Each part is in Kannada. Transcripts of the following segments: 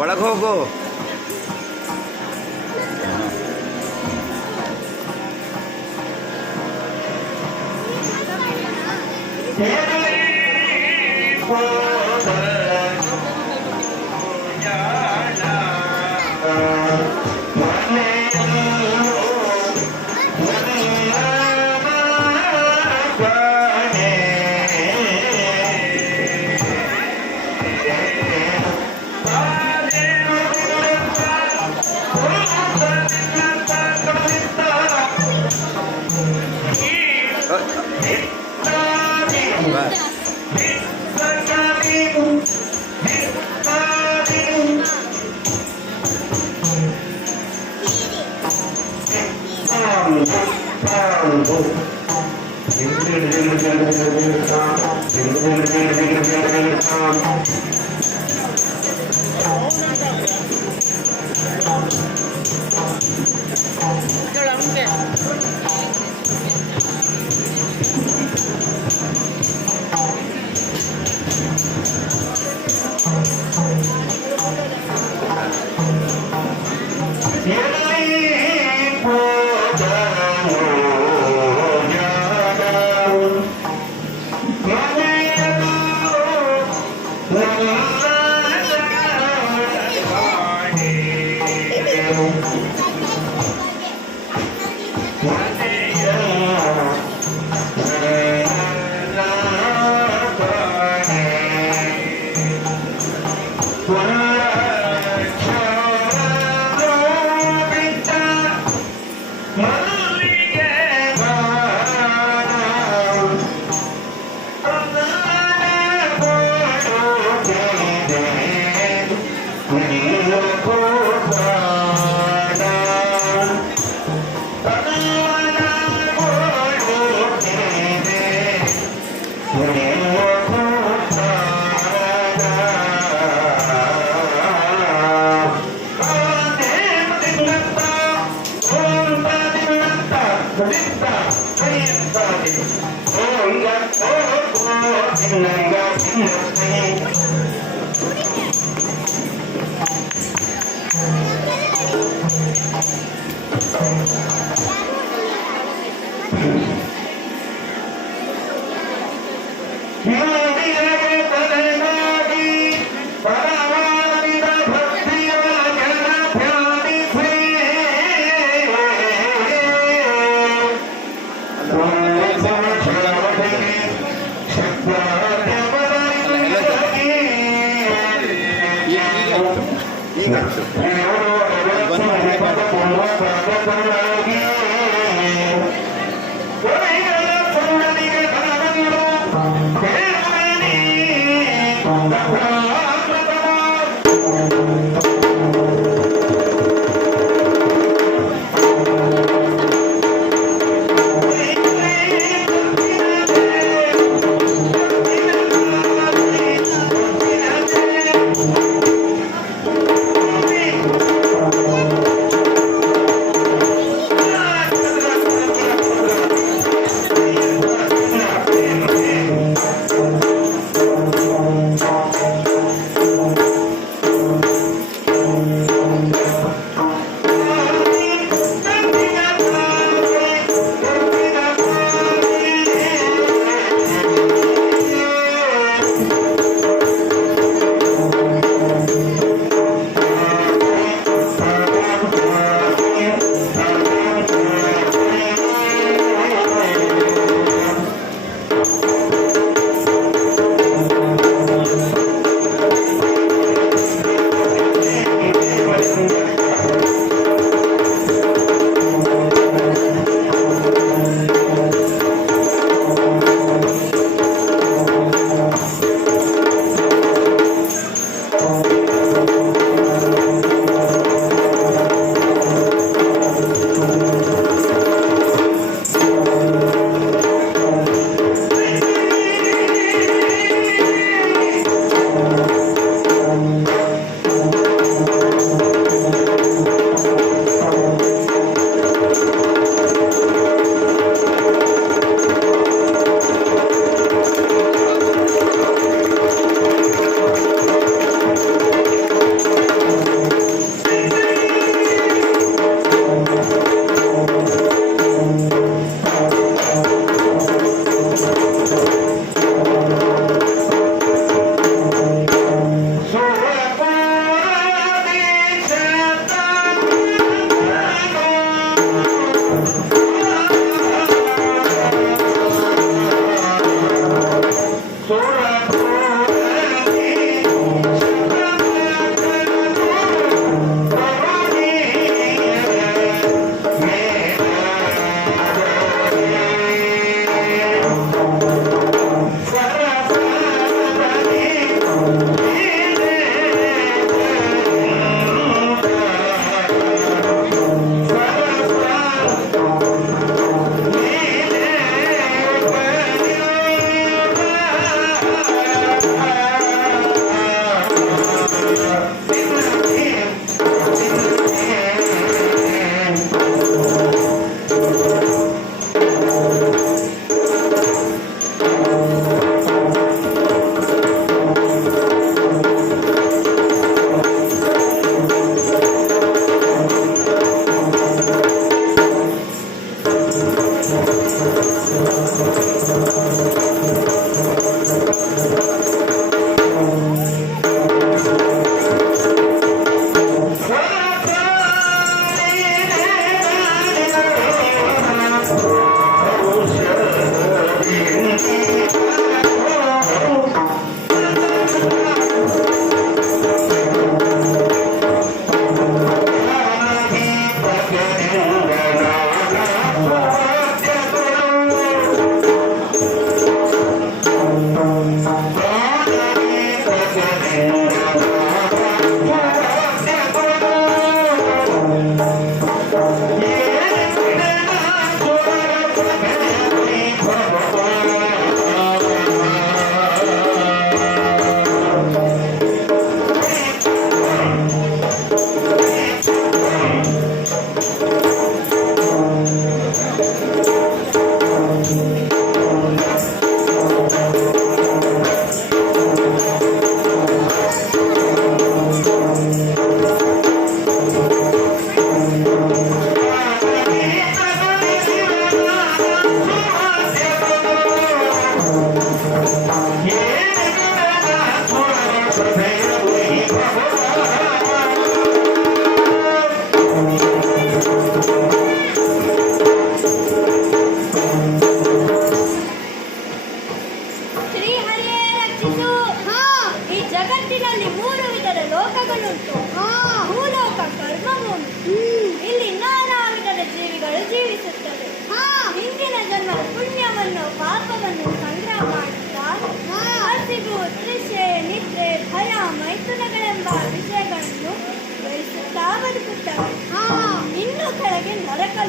ಒಳಗೆ ಹೋಗು.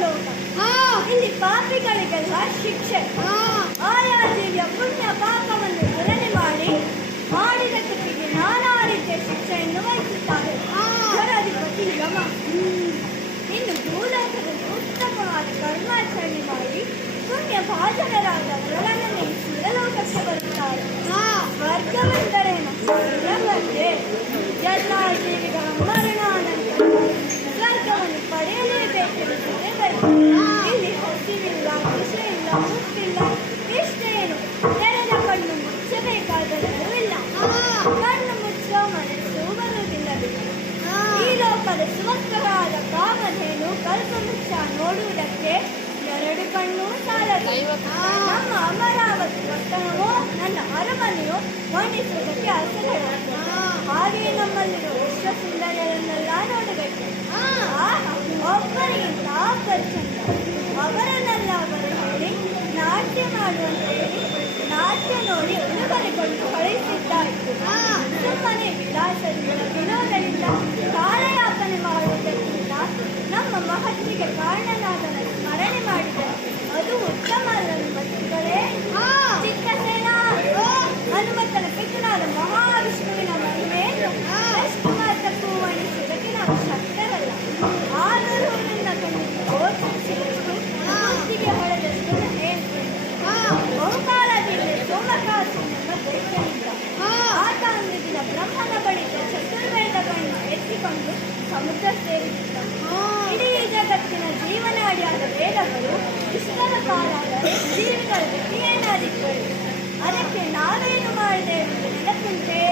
ಲೋಕ. ಇಲ್ಲಿ ಪಾಪಿಗಳಿಗೆಲ್ಲ ಶಿಕ್ಷೆ. ಆಯಾ ಜೀವಿಯ ಪುಣ್ಯ ಪಾಪವನ್ನು ಗಣನೆ ಮಾಡಿ ಮಾಡಿದ ತಪ್ಪಿಗೆ ನಾನಾ ರೀತಿಯ ಶಿಕ್ಷೆಯನ್ನು ವಹಿಸುತ್ತಾರೆ ಧರಾಧಿಪತಿ ಯಮ. ಇನ್ನು ಭೂಲೋಕದಲ್ಲಿ ಉತ್ತಮವಾದ ಕರ್ಮಾಚರಣೆ ಮಾಡಿ ಪುಣ್ಯ ಭಾಜನರಾದವರನ್ನು ಸುರಲೋಕಕ್ಕೆ ಬರುತ್ತಾರೆ. ಸ್ವರ್ಗವೆಂದರೇನು? ಸ್ವರ್ಗವೇ ಎಲ್ಲ ಜೀವಿಗಳ ಮರಣಾನಂತರ ಸ್ವರ್ಗವನ್ನು ಪಡೆಯಲೇಬೇಕೆಂದರೆ ಇಲ್ಲಿ ಹಸಿವಿಲ್ಲ, ವಿಷಯಿಲ್ಲ, ಮುತ್ತಿಲ್ಲ, ಇಷ್ಟೇನು ತೆರೆದ ಕಣ್ಣು ಮುಚ್ಚಬೇಕಾದರೂ ಇಲ್ಲ. ಕಣ್ಣು ಮುಚ್ಚುವ ಮನಸ್ಸು ಬರುವುದಿಲ್ಲವೇ? ಈ ಲೋಕದ ಸುವಸ್ತುಗಳಾದ ಕಾಮಧೇನು ಕಲ್ಪವೃಕ್ಷ ನೋಡುವುದಕ್ಕೆ ಎರಡು ಕಣ್ಣು ಸಾಲದು. ನಮ್ಮ ಅಮರಾವತಿ ಪಟ್ಟಣವೋ ನನ್ನ ಅರಮನೆಯೋ ವರ್ಣಿಸುವುದಕ್ಕೆ ಅಸಹ್ಯ. ಹಾಗೆಯೇ ನಮ್ಮಲ್ಲಿರುವ ವಿಶ್ವ ಸುಂದರಿಯರನ್ನೆಲ್ಲ ನೋಡಬೇಕು. ಒಬ್ಬರಿಗಿಂತ ಪರಿಚಂದ ಅವರನ್ನೆಲ್ಲ ಅವರು ಹೇಳಿ ನಾಟ್ಯ ಮಾಡುವಂತೆ ಹೇಳಿ ನಾಟ್ಯ ನೋಡಿ ಉಡುಗೊರೆಗೊಂಡು ಕಳುಹಿಸಿದ್ದಾಯಿತು. ಸುಮ್ಮನೆ ವಿಲಾಸದಿಂದ ವಿನೋದದಿಂದ ಕಾಲಯಾಪನೆ ಮಾಡುವುದಕ್ಕಿಂತ ನಮ್ಮ ಮಹತ್ವಿಗೆ ಕಾರಣನಾದನ ಸ್ಮರಣೆ ಮಾಡಿದರೆ ಅದು ಉತ್ತಮ ಅಲ್ಲವೇ? ಚಿಕ್ಕಸೇನ ಹನುಮಂತನ ಪಿತೃನಾದ ಮಹಾವಿಷ್ಣುವಿನ ಮಹಿಮೆಯನ್ನು ಎಷ್ಟು ಮಾತ್ರಕ್ಕೂ ವರ್ಣಿಸುವುದಕ್ಕೆ ನಾವು ಶಕ್ತರಲ್ಲ. ಆದರೂ ನಿನ್ನ ಕಣ್ಣಿಗೆ ಗೋಚರಿಸಿದಷ್ಟು ಬುದ್ಧಿಗೆ ಹೊಳೆದಷ್ಟು ಹೇಳ್ತೇನೆ. ಬಹುಕಾಲದಿಂದ ಸೋಮಕಾಸುರನೆಂಬ ದೈತ್ಯನಿಂದ ಆತ ಒಂದು ದಿನ ಬ್ರಹ್ಮನ ಬಳಿಕ ಚತುರ್ವೇದಗಳನ್ನು ಎತ್ತಿಕೊಂಡು ಸಮುದ್ರ ಸೇರಿಸಿದ್ದ. ಇಡೀ ಜಗತ್ತಿನ ಜೀವನಾಡಿಯಾದ ವೇದಗಳು ಇಷ್ಟರ ಕಾಲಾದ ಜೀವಿಗಳ ಗತಿ ಏನಾದಿದ್ದರು. ಅದಕ್ಕೆ ನಾವೇನು ಮಾಡಿದೆ ಎಂದು ನೆನಪುಂಟೆ?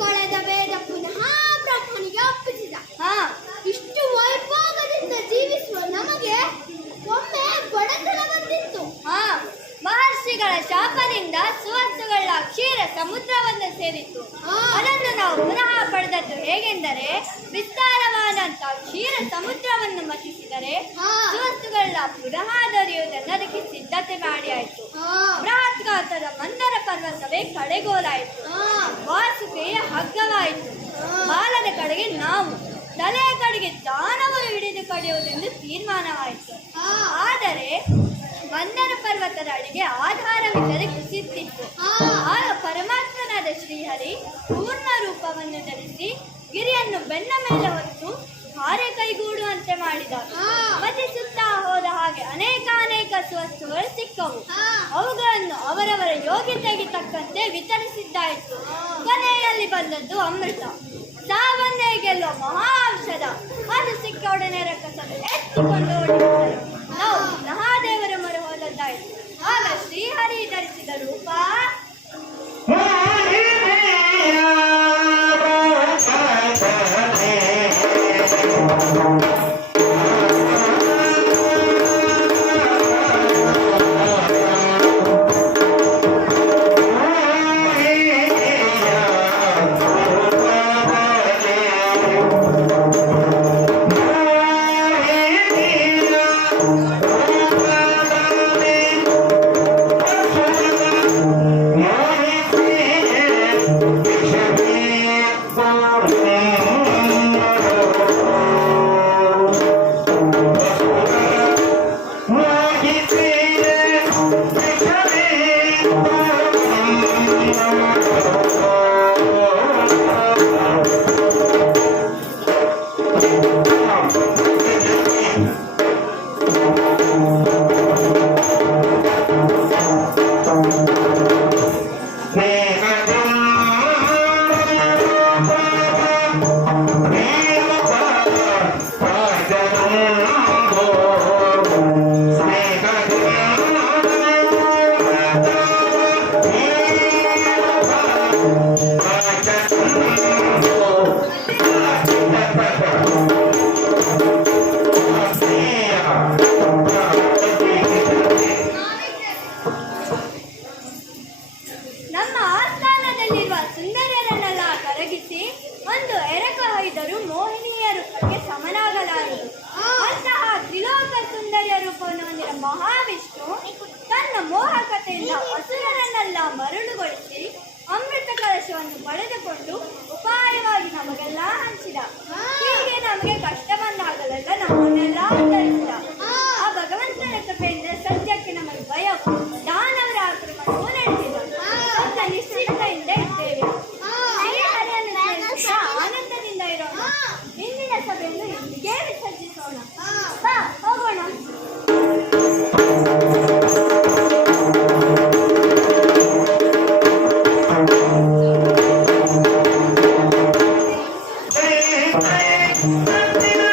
ಕಳೆದ ವೇದ ಪುನಃ ಬ್ರಹ್ಮನಿಗೆ ಒಪ್ಪಿಸಿದ. ಇಷ್ಟು ವೈಭೋಗದಿಂದ ಜೀವಿಸುವ ನಮಗೆ ಒಮ್ಮೆ ಬಡತನ ಬಂದಿತ್ತು. ಮಹರ್ಷಿಗಳ ಶಾಪದಿಂದ ಸುವಸ್ತುಗಳ ಕ್ಷೀರ ಪುನಃ ಪಡೆದದ್ದು ಹೇಗೆಂದರೆ ವಿಸ್ತಾರವಾದಂತಹ ಕ್ಷೀರ ಸಮುದ್ರವನ್ನು ಮತಿಸಿದರೆ ಸುವಸ್ತುಗಳ ಪುನಃ ದೊರೆಯುವುದನ್ನು ಅದಕ್ಕೆ ಸಿದ್ಧತೆ ಮಾಡಿ ಆಯಿತು. ಬೃಹತ್ ಗಾತ್ರದ ಮಂದರ ಪರ್ವತವೇ ಕಡೆಗೋಲಾಯಿತು. ವಾಸುಕೆಯ ಹಗ್ಗವಾಯಿತು. ಬಾಲದ ಕಡೆಗೆ ನಾವು, ತಲೆಯ ಕಡೆಗೆ ದಾನವರು ಹಿಡಿದು ಕಡಿಯುವುದೆಂದು ತೀರ್ಮಾನವಾಯಿತು. ಆದರೆ ಮಂದರ ಪರ್ವತದ ಅಡಿಗೆ ಆಧಾರವಿಲ್ಲದೆ ಕುಸಿಯುತ್ತಿತ್ತು. ಆಗ ಪರಮಾತ್ಮನಾದ ಶ್ರೀಹರಿ ಪೂರ್ಣ ರೂಪವನ್ನು ಧರಿಸಿ ಗಿರಿಯನ್ನು ಬೆನ್ನ ಮೇಲೆ ಹೊತ್ತು ಹಾರೆ ಕೈಗೂಡುವಂತೆ ಮಾಡಿದ. ಮತಿಸುತ್ತಾ ಹೋದ ಹಾಗೆ ಅನೇಕ ಸುವಸ್ತುಗಳು ಸಿಕ್ಕವು. ಅವುಗಳನ್ನು ಅವರವರ ಯೋಗ್ಯತೆಗೆ ತಕ್ಕಂತೆ ವಿತರಿಸಿದ್ದಾಯಿತು. ಕೊನೆಯಲ್ಲಿ ಬಂದದ್ದು ಅಮೃತ, ಸಾವನ್ನೇ ಗೆಲ್ಲುವ ಮಹಾ ಔಷಧ. ಅದು ಸಿಕ್ಕ ಒಡನೆ ರಕ್ಕಸನ್ನು ಎತ್ತಿಕೊಂಡು ಓಡಿಬಿಟ್ಟರು. ನಾವು ಮಹಾದೇವರ ಮೊರೆ ಹೋದದ್ದಾಯಿತು. ಆಗ ಶ್ರೀಹರಿ ಧರಿಸಿದ ರೂಪ ನಮ್ಮ ಆಸ್ಥಾನದಲ್ಲಿರುವ ಸುಂದರಿಯರನ್ನೆಲ್ಲ ಕರಗಿಸಿ ಒಂದು ಎರಕ ಹೊಯ್ದರೂ ಮೋಹಿನಿಯರು ಕಡೆಗೆ ಸಮನಾಗಲಾರದು. ಅಂತಹ ತ್ರಿಲೋಕ ಸುಂದರಿಯ ರೂಪವನ್ನು ಹೊಂದಿರುವ ಮಹಾವಿಷ್ಣು ತನ್ನ ಮೋಹಕತೆಯಿಂದ ಅಸುರರನ್ನೆಲ್ಲ ಮರಳುಗೊಳಿಸಿ ಅಮೃತ ಕಲಶವನ್ನು ಪಡೆದುಕೊಂಡು ಉಪಾಯವಾಗಿ ನಮಗೆಲ್ಲ ಹಂಚಿದ. ಹೀಗೆ ನಮಗೆ ಕಷ್ಟ ಬಂದಾಗಲೆಲ್ಲ ನಮ್ಮನ್ನೆಲ್ಲ ಉದ್ಧರಿಸಿದ. ಆ ಭಗವಂತನ ಕೃಪೆಯಿಂದ ಸದ್ಯಕ್ಕೆ ನಮಗೆ ಭಯ, ದಾನವರ ಆಕ್ರಮಣವು ನಡೆದಿಲ್ಲ. ಸ್ವಲ್ಪ ನಿಶ್ಚಿಂತೆಯಿಂದ ಇದ್ದೇವೆ. ಆನಂದದಿಂದ ಇರೋಣ. ಇಂದಿನ ಸಭೆಯನ್ನು ಇಲ್ಲಿಗೆ ವಿಸರ್ಜಿಸೋಣ. ಬಾ ಹೋಗೋಣ. Hey, hey, hey.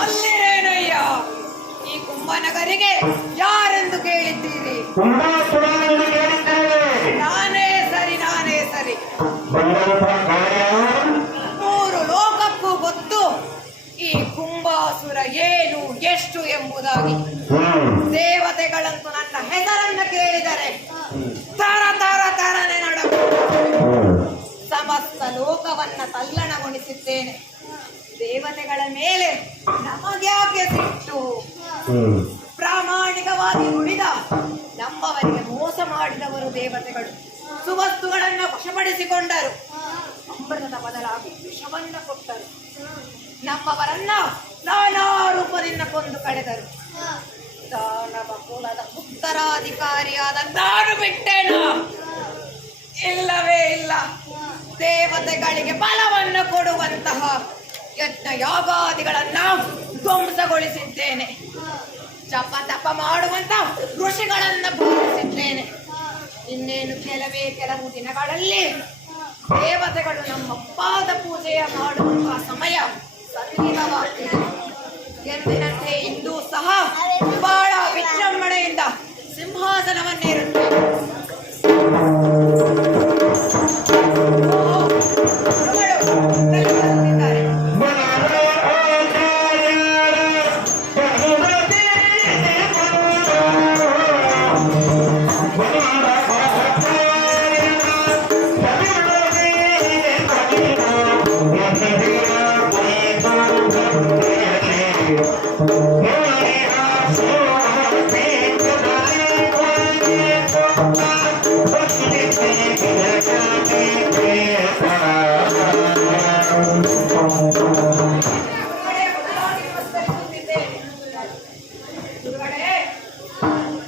ಅಲ್ಲಿರೇನಯ್ಯ, ಈ ಕುಂಭನಗರಿಗೆ ಯಾರೆಂದು ಕೇಳಿದ್ದೀರಿ? ನಾನೇ ಸರಿ, ನಾನೇ ಸರಿ. ಮೂರು ಲೋಕಕ್ಕೂ ಗೊತ್ತು ಈ ಕುಂಭಾಸುರ ಏನು ಎಷ್ಟು ಎಂಬುದಾಗಿ. ದೇವತೆಗಳಂತೂ ನನ್ನ ಹೆಸರನ್ನ ಕೇಳಿದರೆ ತರ ತರ ತರನೆ ನಡಕು. ಸಮಸ್ತ ಲೋಕವನ್ನ ತಲ್ಲಣಗೊಳಿಸಿದ್ದೇನೆ. ದೇವತೆಗಳ ಮೇಲೆ ನಮಗ್ಯಾಕೆ ಸಿಟ್ಟು? ಪ್ರಾಮಾಣಿಕವಾಗಿ ನುಡಿದ ನಮ್ಮವರಿಗೆ ಮೋಸ ಮಾಡಿದವರು ದೇವತೆಗಳು. ಸುವಸ್ತುಗಳನ್ನ ವಶಪಡಿಸಿಕೊಂಡರು, ಅಮೃತದ ಬದಲಾಗಿ ವಿಷವನ್ನ ಕೊಟ್ಟರು. ನಮ್ಮವರನ್ನ ನಾನಾ ರೂಪದಿಂದ ಕೊಂದು ಕಳೆದರು. ದಾನವ ಕುಲದ ಉತ್ತರಾಧಿಕಾರಿಯಾದ ನಾನು ಬಿಟ್ಟೇನ? ಇಲ್ಲವೇ ಇಲ್ಲ. ದೇವತೆಗಳಿಗೆ ಬಲವನ್ನು ಕೊಡುವಂತಹ ಯಜ್ಞ ಯಾಗಾದಿಗಳನ್ನ ಧ್ವಂಸಗೊಳಿಸಿದ್ದೇನೆ. ಜಪ ತಪ ಮಾಡುವಂತ ಋಷಿಗಳನ್ನ ಬೋಧಿಸಿದ್ದೇನೆ. ಇನ್ನೇನು ಕೆಲವು ದಿನಗಳಲ್ಲಿ ದೇವತೆಗಳು ನಮ್ಮ ಪಾದ ಪೂಜೆಯ ಮಾಡುವಂತಹ ಸಮಯ ಸನ್ನಿಹಿತವಾಗಿದೆ. ಎಂದಿನಂತೆ ಇಂದು ಸಹ ಬಹಳ ವಿಜೃಂಭಣೆಯಿಂದ ಸಿಂಹಾಸನವನ್ನೇರುತ್ತೇನೆ.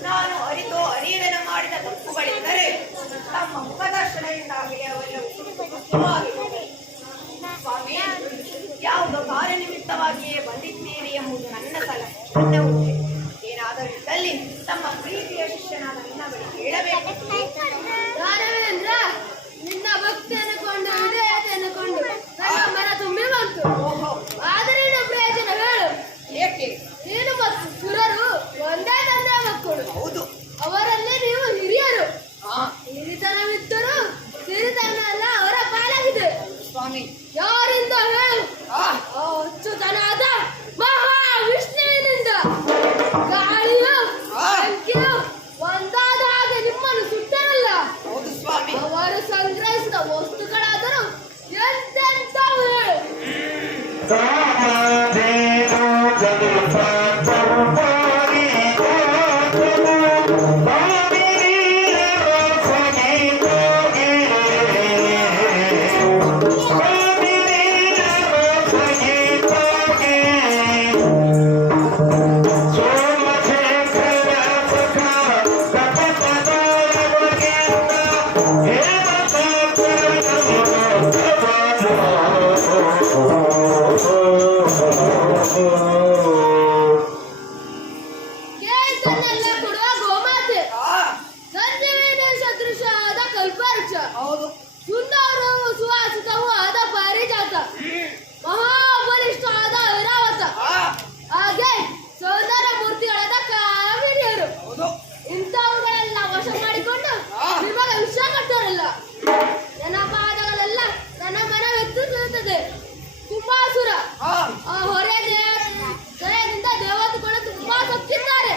ನಾನು ಅರಿತೋ ಅರಿಯದನ ಮಾಡಿದ ತಪ್ಪುಗಳಿದ್ದರೆ ತಮ್ಮ ಮುಖದರ್ಶನದಿಂದಾಗಲಿ ಅವೆಲ್ಲವೂ ಸುಖವಾಗಿದೆ. ಸ್ವಾಮಿ, ಯಾವುದೋ ಕಾರ್ಯನಿಮಿತ್ತವಾಗಿಯೇ ಬಂದಿದ್ದೀರಿ ಎಂಬುದು ನನ್ನ ಸಲಹೆ, ನನ್ನ ಊಹೆ. ಏನಾದರೂ ಇದ್ದಲ್ಲಿ ತಮ್ಮ ಪ್ರೀತಿಯ ಶಿಷ್ಯನಾದ ನಿನ್ನ ಬಳಿ ಹೇಳಬೇಕು. ರಾಘವೇಂದ್ರ, ನಿನ್ನ ಭಕ್ತಿ ಅನ್ಕೊಂಡು ವಿಧೇಯತೆ ಅನ್ಕೊಂಡು ನನ್ನ ಮನ ತುಂಬಿ ಬಂತು. ಆದರೆ ಪ್ರಯೋಜನ ಹೇಳು. ಏಕೆ? ನೀನು ಮತ್ತು ಸುರರು ಒಂದೇ ತಂದೆಯ ಮಕ್ಕಳು. ಹೌದು. ಅವರಲ್ಲಿ ನೀವು ಹಿರಿಯರು. ಹಿರಿತನವಿದ್ದರೂ ಸಿರಿತನ ಎಲ್ಲ ಅವರ ಪಾಲಾಗಿದೆ. ಸ್ವಾಮಿ, ಯಾರಿಂದ ಹೇಳು? ಅಚ್ಚುತನಾದ ಮಹಾವಿಷ್ಣುವಿನಿಂದ. ಗಾಳಿಯು ಬೆಂಕಿಯು ಒಂದಾದ ಹಾಗೆ ನಿಮ್ಮನ್ನು ಸುಟ್ಟರಲ್ಲ. ಹೌದು ಸ್ವಾಮಿ. ಅವರು ಸಂಗ್ರಹಿಸಿದ ವಸ್ತುಗಳಾದರೂ ಎಂತೆಂಥವು ಹೇಳು. ಕೇತನೆಲ್ಲ ಕೊಡುವ ಗೋಮಾತೆ. ಸಂಜೀವಿನಿ ಸದೃಶವಾದ ಕಲ್ಪವೃಕ್ಷ. ಹೌದು. ಸುಂದರವೂ ಸುವಾಸಿತವೂ ಆದ ಪಾರಿಜಾತ. ಮಹಾಬಲಿಷ್ಠವಾದ ಐರಾವತ. ಹಾಗೆ ಸೌಂದರ್ಯ ಮೂರ್ತಿಗಳಾದ ಕಾಮಿನಿಯರು. ಇಂಥವುಗಳೆಲ್ಲ ವಶ ಮಾಡಿಕೊಂಡು ನಿಮಗೆ ವಿಷ ಕಟ್ಟೋರಲ್ಲ. ನನ್ನ ಪಾದಗಳೆಲ್ಲ ನನ್ನ ಮನವೆತ್ತುತ್ತದೆ. ಕುಂಭಾಸುರ ಆ ಹೊರೆ ದಯದಿಂದ ದೇವತೆಗಳು ತುಂಬಾ ಸೊಕ್ಕಿದ್ದಾರೆ.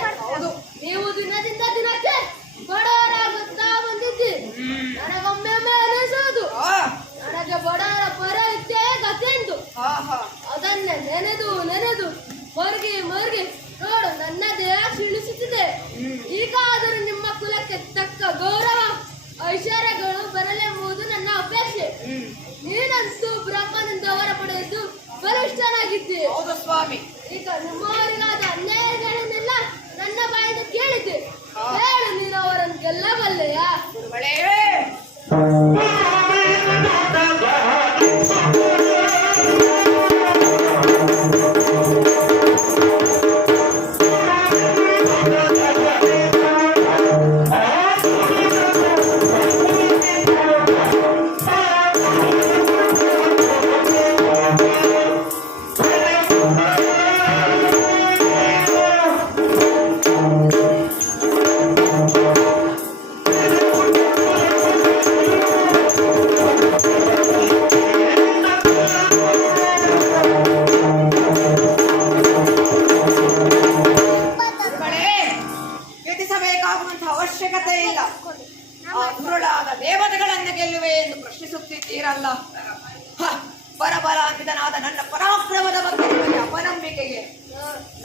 ನೀವು ದಿನದಿಂದ ದಿನಕ್ಕೆ ಬಡವರಾಗುತ್ತಾ ಬಂದಿದ್ದೀರಿ. ನನಗೊಮ್ಮೊಮ್ಮೆ ಅನಿಸುವುದು ನನಗೆ ಬಡವರ ಪರ ಇತ್ತೇ ಗತೆಂದು. ಅದನ್ನೇ ನೆನೆದು ನೆನೆದು ಮರುಗಿ ಮರುಗಿ ನೋಡು ನನ್ನ ದೇಹ ಕ್ಷೀಣಿಸುತ್ತಿದೆ. ಈಗಾದರೂ ನಿಮ್ಮ ಕುಲಕ್ಕೆ ತಕ್ಕ ಗೌರವ ಐಶ್ವರ್ಯಗಳು ಬರಲೆಂಬುದು ನನ್ನ ಅಪೇಕ್ಷೆ. ನೀನಂತೂ ಬ್ರಹ್ಮನಿಂದ ಹೊರ ಪಡೆದು ಬಲಿಷ್ಠನಾಗಿದ್ದೆ. ಹೌದು ಸ್ವಾಮಿ. ಈಗ ನಿಮ್ಮವರಿಗಾದ ಅನ್ಯಾಯಗಳನ್ನೆಲ್ಲ ನನ್ನ ಬಾಯಿಂದ ಕೇಳಿದ್ದೆ. ಹೇಳು, ನೀನು ಅವರನ್ನು ಗೆಲ್ಲಬಲ್ಲೆಯಾ? ಗುರುಗಳೇ,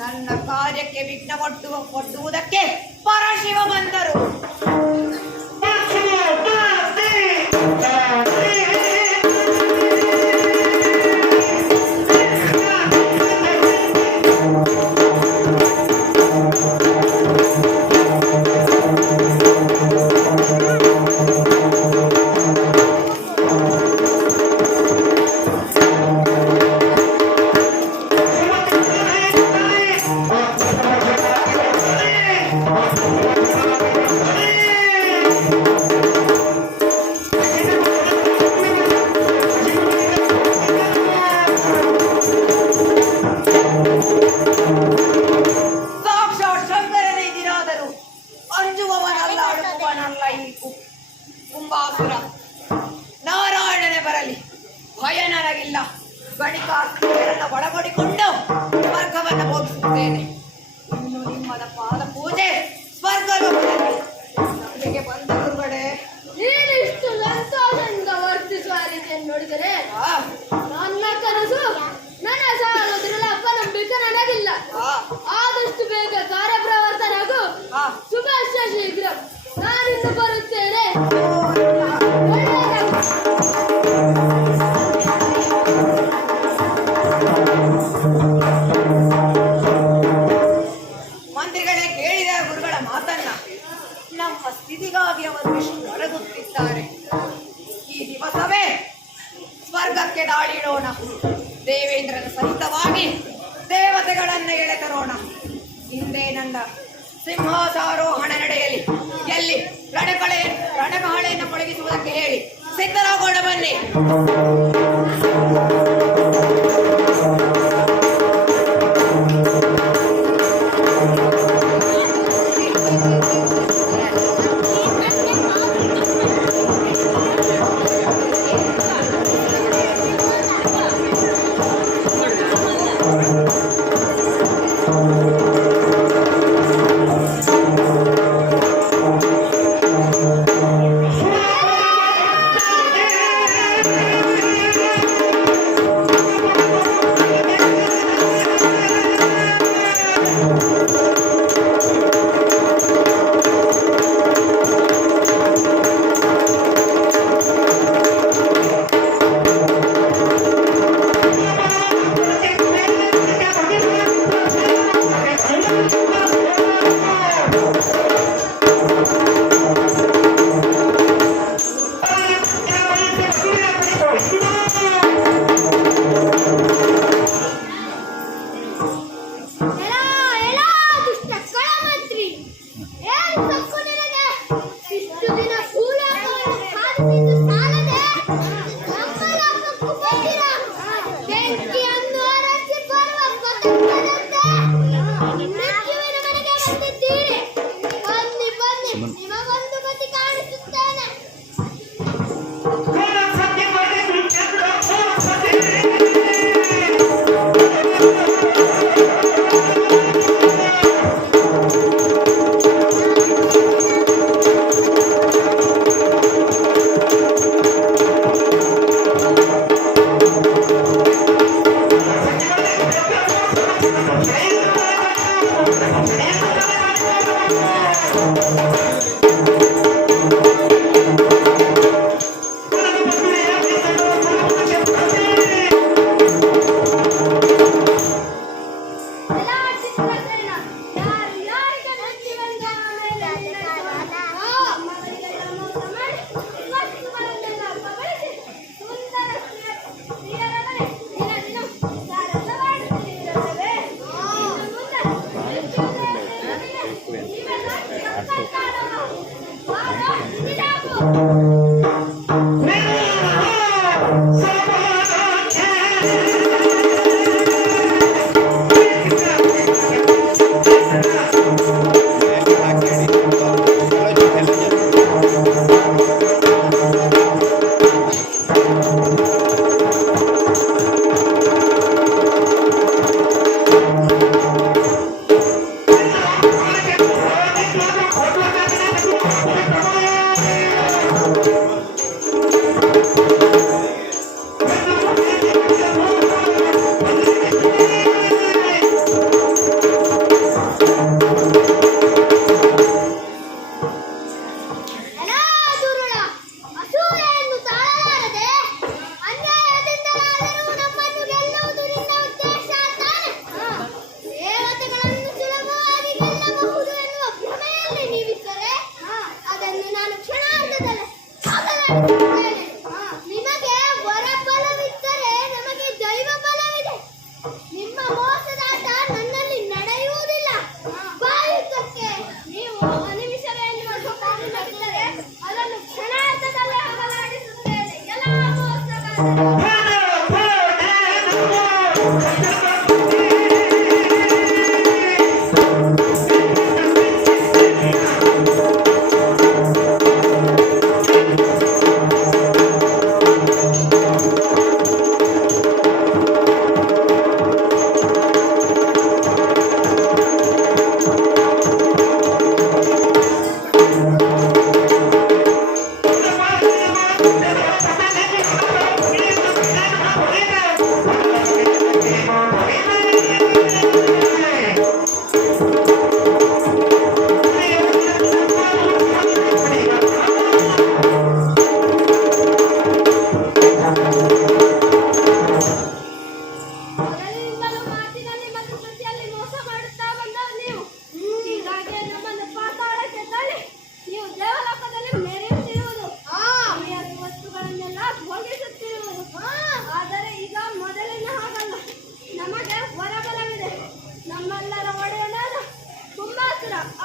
ನನ್ನ ಕಾರ್ಯಕ್ಕೆ ವಿಘ್ನ ಒಡ್ಡುವುದಕ್ಕೆ ಪರಶಿವ ಬಂದರು. ಕುಂಬಾಸುರ ನಾರಾಯಣನೇ ಬರಲಿ, ಭಯ ನನಗಿಲ್ಲ. ಗಣಿಕಾಸ್ತ್ರಗಳನ್ನು ಒಳಗೊಡಿಕೊಂಡು ಸ್ವರ್ಗವನ್ನು ಭೋಗಿಸುತ್ತೇನೆ. ಇನ್ನು ನಿಮ್ಮದ ಪಾದ ಪೂಜೆ ಸ್ವರ್ಗ ನಮಗೆ ಬಂದ ಗುರುಗಳೇ. ನೀನು ಇಷ್ಟು ಸಂತೋಷದಿಂದ ವರ್ತಿಸುವ ರೀತಿಯನ್ನು ನೋಡಿದರೆ ನನ್ನ ಕನಸು ನನ್ನ ಸಹೋದರರ ಅಪನಂಬಿಕೆ ನನಗಿಲ್ಲ. ಆದಷ್ಟು ಬೇಗ ಕಾರ್ಯಪ್ರವರ್ತನ ಹಾಗೂ ಶುಭಾಶಯ ಶೀಘ್ರ. ನಾನಿಂದು ಬರುತ್ತೇನೆ. ಮಂತ್ರಿಗಳೇ ಕೇಳಿದ ಗುರುಗಳ ಮಾತನ್ನ. ನಮ್ಮ ಸ್ಥಿತಿಗಾಗಿ ಅವರು ಎಷ್ಟು ಹೊರಗುತ್ತಿದ್ದಾರೆ. ಈ ದಿವಸವೇ ಸ್ವರ್ಗಕ್ಕೆ ದಾಳಿಡೋಣ. ದೇವೇಂದ್ರನ ಸಹಿತವಾಗಿ ದೇವತೆಗಳನ್ನ ಎಳೆತರೋಣ. ಹಿಂದೆ ನನ್ನ ಸಿಂಹಾಸಾರೋಹಣ ನಡೆಯಲಿ. ಎಲ್ಲಿ ರಣಕಹಳೆಯನ್ನು ಪಳಗಿಸುವುದಕ್ಕೆ ಹೇಳಿ ಸಿದ್ಧರಾಗೋಣ ಬನ್ನಿ.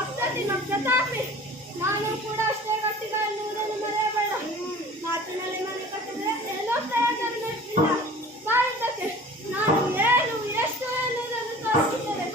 ಅಪ್ರತಿಮ ಪ್ರತಾಪಿ. ನಾನು ಕೂಡ ಅಷ್ಟೇ ಗಟ್ಟಿಗ ಎನ್ನುವುದನ್ನು ಮರೆಯಬೇಡ. ಮಾತಿನಲ್ಲಿ ಮನೆ ಕಟ್ಟಿದ್ರೆ ಏನೋ ಪ್ರಯೋಜನ ಇಲ್ಲ. ಬಾಯಿದ್ದಕ್ಕೆ ನಾನು ಏನು ಎಷ್ಟು ಎನ್ನುವುದನ್ನು ತೋರಿಸುತ್ತೇನೆ.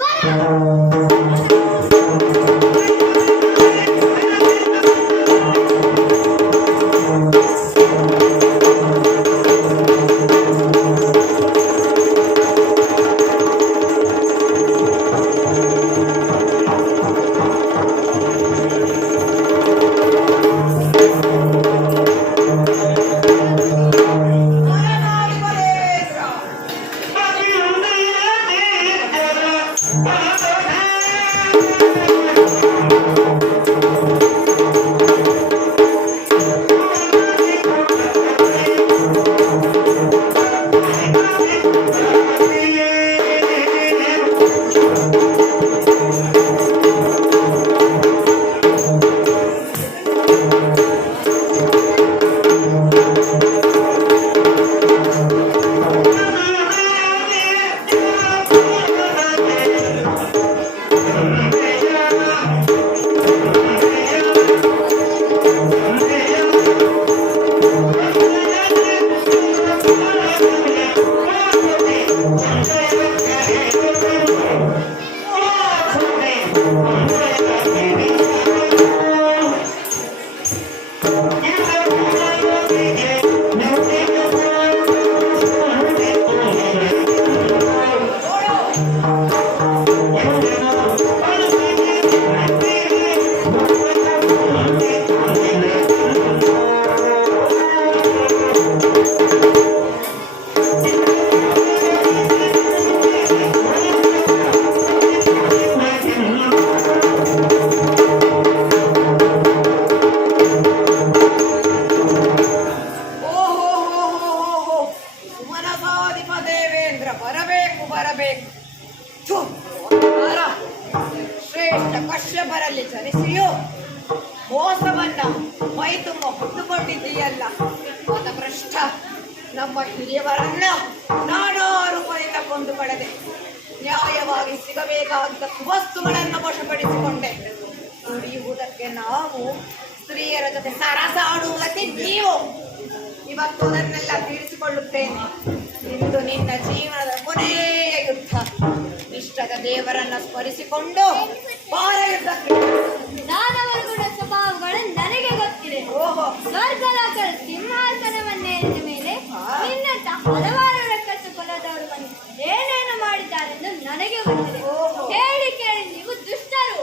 ಬರಬೇಕು. ಶ್ರೇಷ್ಠ ಕಶ್ಯಪರಲ್ಲಿ ಚಲಿಸಿಯೋ ಮೋಸವನ್ನ ಮೈ ತುಂಬ ಹೊತ್ತುಕೊಂಡಿದ್ದೀಯಲ್ಲ ಮತಭ್ರಷ್ಟ. ನಮ್ಮ ಹಿರಿಯವರನ್ನ ನಾನಾ ರೂಪದಿಂದ ಕೊಂದು ಪಡೆದೆ. ನ್ಯಾಯವಾಗಿ ಸಿಗಬೇಕಾದ ವಸ್ತುಗಳನ್ನು ವಶಪಡಿಸಿಕೊಂಡೆ. ದುಡಿಯುವುದಕ್ಕೆ ನಾವು, ಸ್ತ್ರೀಯರ ಜೊತೆ ಸರಸಾಡುವುದಕ್ಕೆ ನೀವು. ಇವತ್ತು ಅದನ್ನೆಲ್ಲ ತೀರಿಸಿಕೊಳ್ಳುತ್ತೇನೆ. ಇಂದು ನಿನ್ನ ಜೀವನದ ಕೊನೆಯ ಯುದ್ಧ. ಇಷ್ಟದ ದೇವರನ್ನ ಸ್ಮರಿಸಿಕೊಂಡು ಬಾರ ಯುದ್ಧಕ್ಕೆ. ದಾನವರುಗಳ ಸ್ವಭಾವಗಳು ನನಗೆ ಗೊತ್ತಿದೆ. ಓಹೋ, ಸ್ವರ್ಗಲೋಕದ ಸಿಂಹಾಸನವನ್ನೇರಿದ ಮೇಲೆ ನಿನ್ನಂತ ಹಲವಾರು ರಕ್ಕಸ ಕುಲದವರು ಬಂದು ಏನೇನು ಮಾಡಿದ್ದಾರೆಂದು ನನಗೆ ಗೊತ್ತಿದೆ. ಹೇಳಿ ಕೇಳಿ ನೀವು ದುಷ್ಟರು.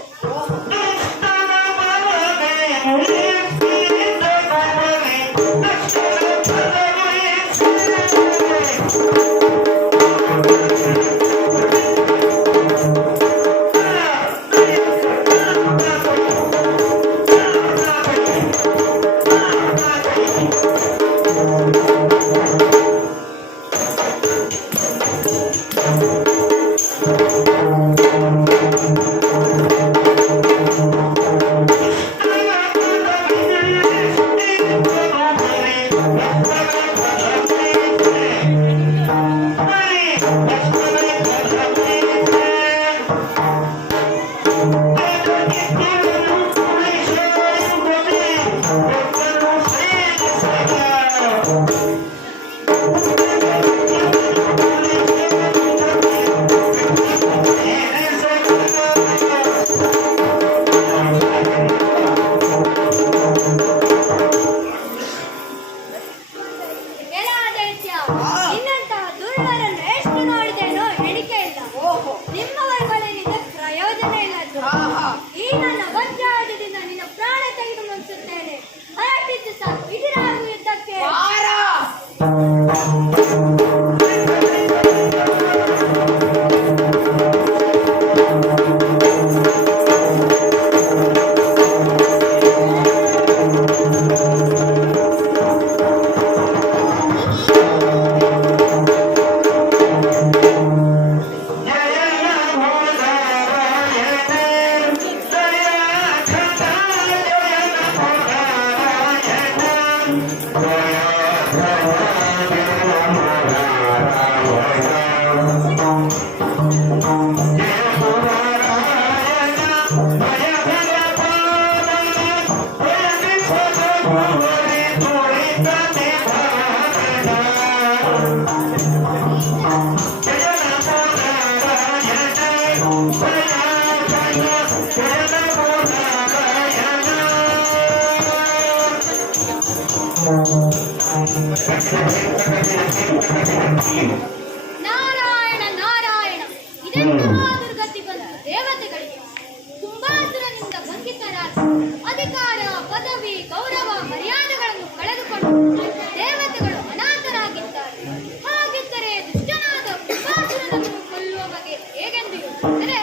ನಾರಾಯಣ ನಾರಾಯಣ, ಇದೆಂತಹ ದುರ್ಗತಿ ಬಂತು ದೇವತೆಗಳಿಗೆ. ಕುಂಭಾಸುರನಿಂದ ಬಂಧಿತರಾಗಿ ಅಧಿಕಾರ, ಪದವಿ, ಗೌರವ, ಮರ್ಯಾದೆಗಳನ್ನು ಕಳೆದುಕೊಂಡು ದೇವತೆಗಳು ಅನಾಥರಾಗಿದ್ದಾರೆ. ಹಾಗಿದ್ದರೆ ದುಷ್ಟನಾದ ಕುಂಭಾಸುರನನ್ನು ಕೊಲ್ಲುವ ಬಗೆ ಹೇಗೆಂದು ಯೋಚಿಸಿದರೆ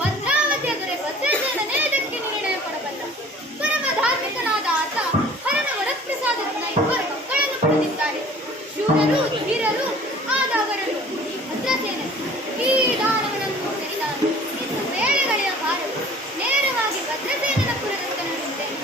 ಭದ್ರಾವತಿಯ ದೊರೆ ಭದ್ರಸೇನನೇ ಇದಕ್ಕೆ ನಿರ್ಣಯ ಕೊಡಬಲ್ಲ. ಪರಮ ಧಾರ್ಮಿಕನಾದ ಆತ ಹರನ ವರಪ್ರಸಾದದಿಂದ ಇಬ್ಬರು ಮಕ್ಕಳನ್ನು ಪಡೆದಿದ್ದಾರೆ. ಶೂರರು, ಧೀರರು ಆದವರನ್ನು ಈ ಭದ್ರಸೇನ ಈ ದಾನಗಳನ್ನು ಸರಿದಾನು. ಇನ್ನು ವೇಳೆಗಳ ಬಾರದು, ನೇರವಾಗಿ ಭದ್ರಸೇನನ ಪುರದತ್ತ ನಡೆಯುತ್ತೇನೆ.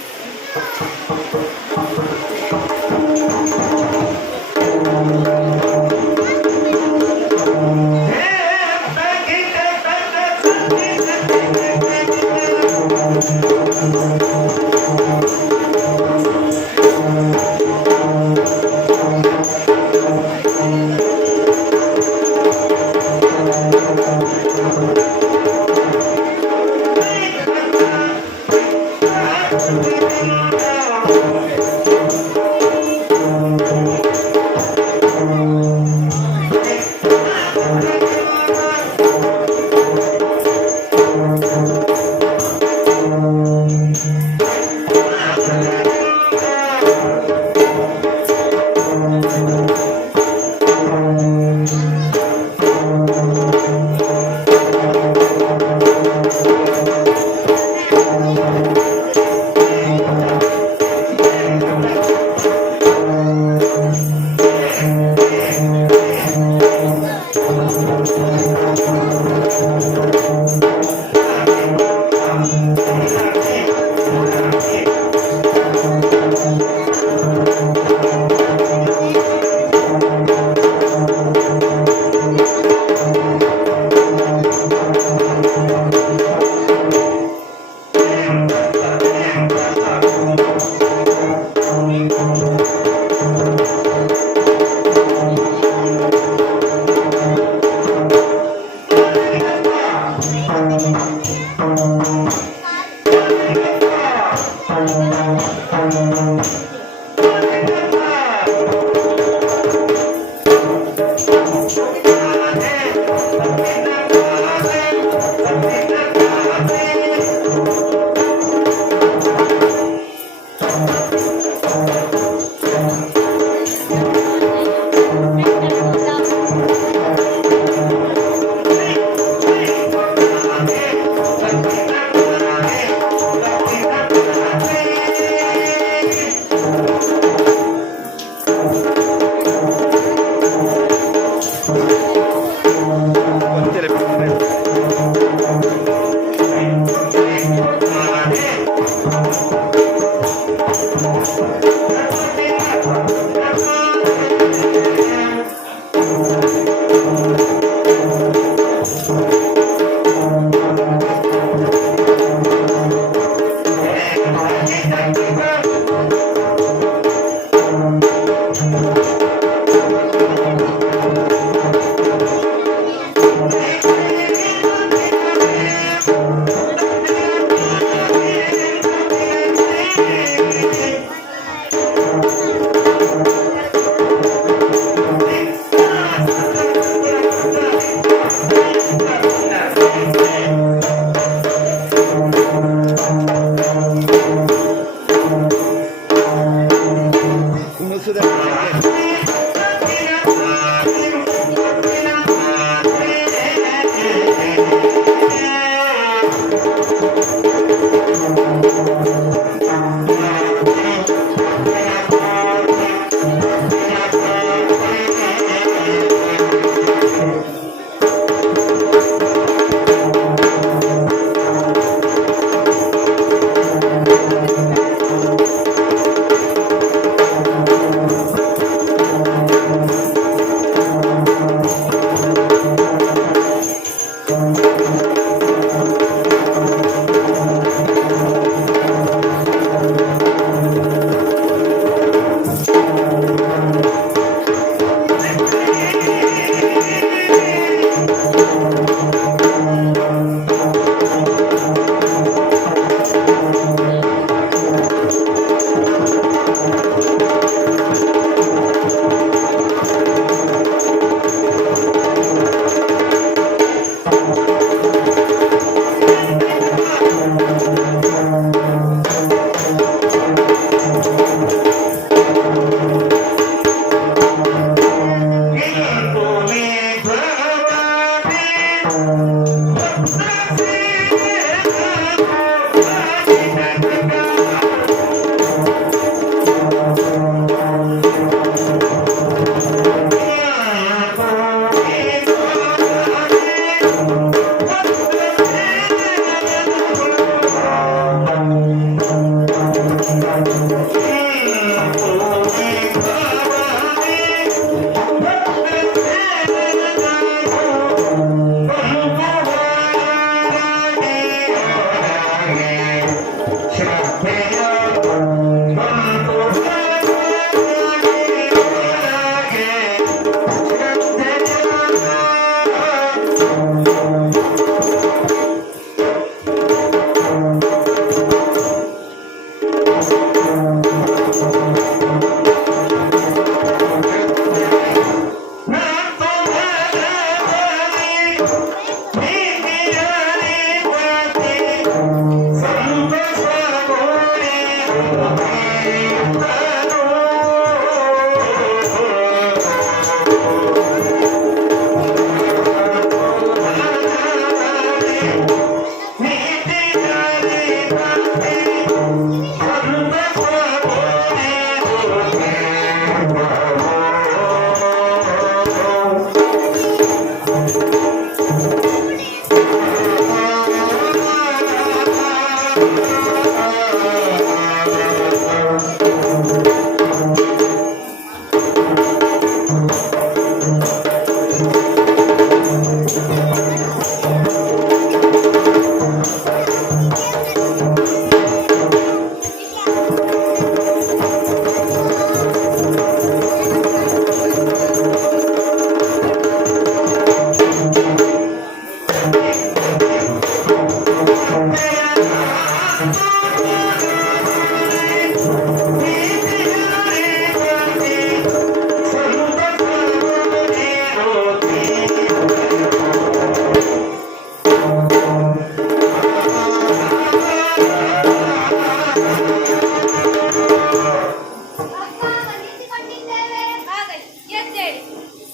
ಅಪ್ಪ, ಬಂಧಿಸಿಕೊಂಡಿದ್ದೇವೆ. ಆಗಲಿ, ಎದ್ದೇಳಿ.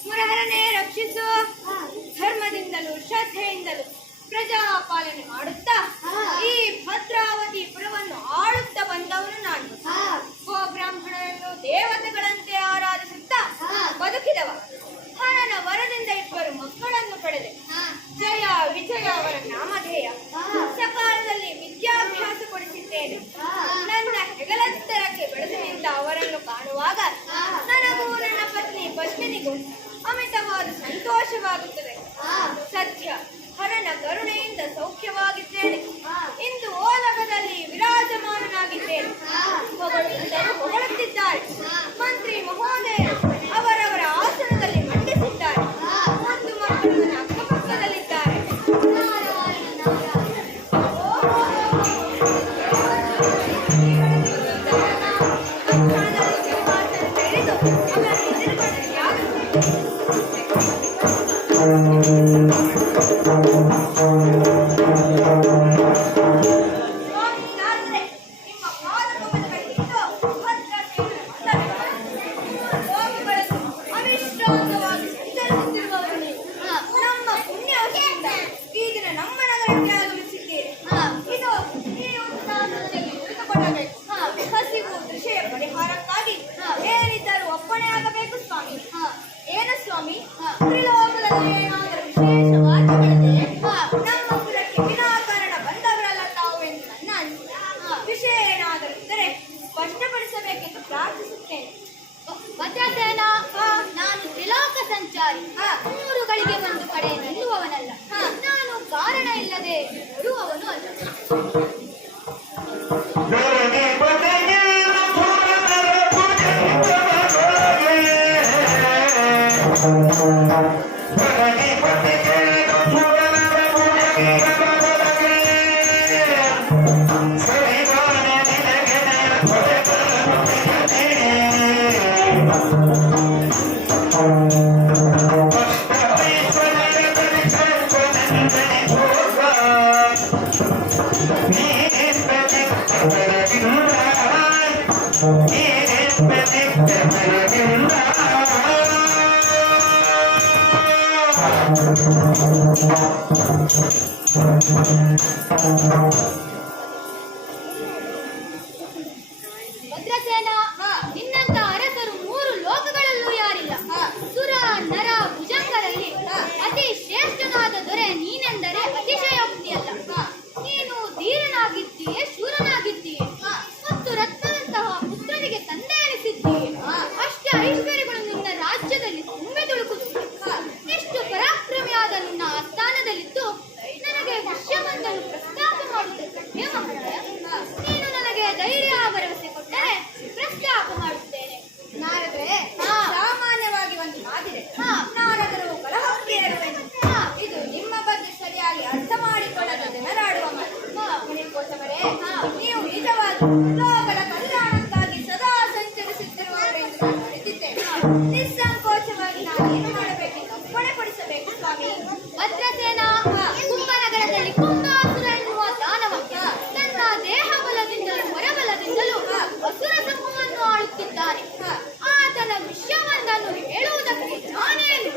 ಮುರಹರನೇ ರಕ್ಷಿಸು. ಧರ್ಮದಿಂದಲೂ ಶ್ರದ್ಧೆಯಿಂದಲೂ ಪ್ರಜಾಪಾಲನೆ ಮಾಡುತ್ತಾ ಈ ಭದ್ರಾವತಿ ಪುರವನ್ನು ಆಳುತ್ತಾ ಬಂದವನು ನಾನು. ಬ್ರಾಹ್ಮಣರನ್ನು ದೇವತೆಗಳಂತೆ ಆರಾಧಿಸುತ್ತಾ ಬದುಕಿದವ. ಹರನ ವರದಿಂದ ಇಬ್ಬರು ಮಕ್ಕಳನ್ನು ಪಡೆದೆ. ಜಯ ವಿಜಯ ಅವರ ನಾಮಧೇಯ. ಸಕಾಲದಲ್ಲಿ ವಿದ್ಯಾಭ್ಯಾಸ ಕೊಡಿಸಿದ್ದೇನೆ. ನನ್ನ ಹೆಗಲೆತ್ತರಕ್ಕೆ ಬೆಳೆದು ನಿಂತ ಅವರನ್ನು ಕಾಣುವಾಗ ನನಗೂ ನನ್ನ ಪತ್ನಿ ಪತ್ನಿಗೂ ಅಮಿತವಾದ ಸಂತೋಷವಾಗುತ್ತದೆ. ಸತ್ಯ, ಹರನ ಕರುಣೆಯಿಂದ ಸೌಖ್ಯವಾಗಿದ್ದೇನೆ. ಇಂದು ಓಲಗದಲ್ಲಿ ವಿರಾಜಮಾನನಾಗಿದ್ದೇನೆ. ಹೊಗಳುತ್ತಿದ್ದರು ಹೊಗಳುತ್ತಿದ್ದಾರೆ. ಮಂತ್ರಿ ಮಹೋದಯರು ಅವರವರ ಆಸನದಲ್ಲಿ ಮಂಡಿಸಿದ್ದಾರೆ. ಒಂದು ಮಕ್ಕಳು ನನ್ನ ಅಕ್ಕಪಕ್ಕದಲ್ಲಿದ್ದಾರೆ. ಸ್ವಾಮಿನಾಥರೇ, ನಿಮ್ಮ ಪಾದಕಮಲಗಳಿಂದ ಭದ್ರಸೇನರ ಗೋವುಗಳನ್ನು ಅವಿಶ್ರಾಂತವಾಗಿ ಸಂಚರಿಸುತ್ತಿರುವವರು ನೀವು. ನಮ್ಮ ಪುಣ್ಯವಶದಿಂದ ಈ ದಿನ ನಮ್ಮ ನಗರಕ್ಕೆ ಆಗಮಿಸಿದ್ದೀರಿ. ಇದು ಈ ಉತ್ಸಾಹದಲ್ಲಿ ಉಳಿದುಕೊಳ್ಳಬೇಕು. ಹಸಿವು ದೃಶ್ಯ ಪರಿಹಾರಕ್ಕಾಗಿ ಏನಿದ್ದರೂ ಒಪ್ಪಣೆ ಆಗಬೇಕು ಸ್ವಾಮಿ. ಏನು ಸ್ವಾಮಿ? ತ್ರಿಲೋಕದಲ್ಲಿ ಏನಾದರೂ ವಿಶೇಷವಾಗಿದೆಯೇ? ನಮ್ಮ ಪುರಕ್ಕೆ ವಿನಾಕಾರಣ ಬಂದವರಲ್ಲ ತಾವು ಎಂದು ನನ್ನ ಅನಿಸಿಕೆ. ವಿಷಯ ಏನಾದರೂ ಇದ್ದರೆ ಸ್ಪಷ್ಟಪಡಿಸಬೇಕೆಂದು ಪ್ರಾರ್ಥಿಸುತ್ತೇನೆ. ಭದ್ರಸೇನ, ನಾನು ತ್ರಿಲೋಕ ಸಂಚಾರಿ. ಊರುಗಳಿಗೆ ಒಂದು ಕಡೆ ನಿಲ್ಲುವವನಲ್ಲ. ನಾನು ಕಾರಣ ಇಲ್ಲದೆ ಬರುವವನು ಅಲ್ಲ. ಭದ್ರಸೇನ, ನಿನ್ನಂತ ಅರಸರು 3 ಲೋಕಗಳಲ್ಲೂ ಯಾರಿಲ್ಲ. ಸುರ ನರ ಭುಜಂಗರಲ್ಲಿ ಅತಿ ಶ್ರೇಷ್ಠನಾದ ದೊರೆ ನೀನೆಂದರೆ ಅತಿಶಯೋಕ್ತಿಯಲ್ಲ. ನೀನು ಧೀರನಾಗಿದ್ದೀಯೆ, ಶೂರನಾಗಿದ್ದೀಯೆ ಮತ್ತು ರತ್ನದಂತಹ ಪುತ್ರನಿಗೆ ತಂದೆ ಎನಿಸಿದ್ದೀಯೆ. ಅಷ್ಟ ಐಶ್ವರ್ಯಗಳು ನಿನ್ನ ರಾಜ್ಯದಲ್ಲಿ ತುಂಬಿ ತುಳುಕುತ್ತಿವೆ. ಎಷ್ಟು ಪರಾಕ್ರಮಿಯಾದ ನಿನ್ನ ಆಸ್ಥಾನದಲ್ಲಿದ್ದು ನನಗೆ ವಿಷಯವೊಂದನ್ನು ಪ್ರಸ್ತಾಪ ಮಾಡುತ್ತಿದ್ದೆ. ನೀನು ನನಗೆ ಧೈರ್ಯ ಭರವಸೆ ಕೊಟ್ಟರೆ ಪ್ರಸ್ತಾಪ ಮಾಡುತ್ತೇನೆ. ನಾರದ್ರೆ, ಸಾಮಾನ್ಯವಾಗಿ ಒಂದು ಮಾತಿದೆ. ನಾರದರು ಕಲಹಪ್ರಿಯರು. ಇದು ನಿಮ್ಮ ಬಗ್ಗೆ ಸರಿಯಾಗಿ ಅರ್ಥ ಮಾಡಿಕೊಳ್ಳದ ಜನರಾಡುವ ಮಾತು. ಮುನಿಕೋಸವರೇ, ನೀವು ನಿಜವಾಗಿ ಲೋಕದ ಕಲ್ಯಾಣಕ್ಕಾಗಿ ಸದಾ ಸಂಚರಿಸುತ್ತಿರುವವರೆಂದು ನಾನು ಅರಿತಿದ್ದೇನೆ. ನಿಸ್ಸಂಕೋಚವಾಗಿ ನಾನು ಏನು ಮಾಡಬೇಕೆಂದು ಒಪ್ಪಣೆಪಡಿಸಬೇಕು ಸ್ವಾಮಿ. ಭದ್ರಸೇನ, ಕುಂಭನಗರದಲ್ಲಿ ಕುಂಭಾಸುರ ಎನ್ನುವ ದಾನವ ತನ್ನ ದೇಹ ಬಲದಿಂದಲೂ ಹೊರಬಲದಿಂದಲೂ ಅಸುರ ಸಮೂಹವನ್ನು ಆಳುತ್ತಿದ್ದಾನೆ. ಆತನ ವಿಷಯವೊಂದನ್ನು ಹೇಳುವುದಕ್ಕೆ ನಾನೇನು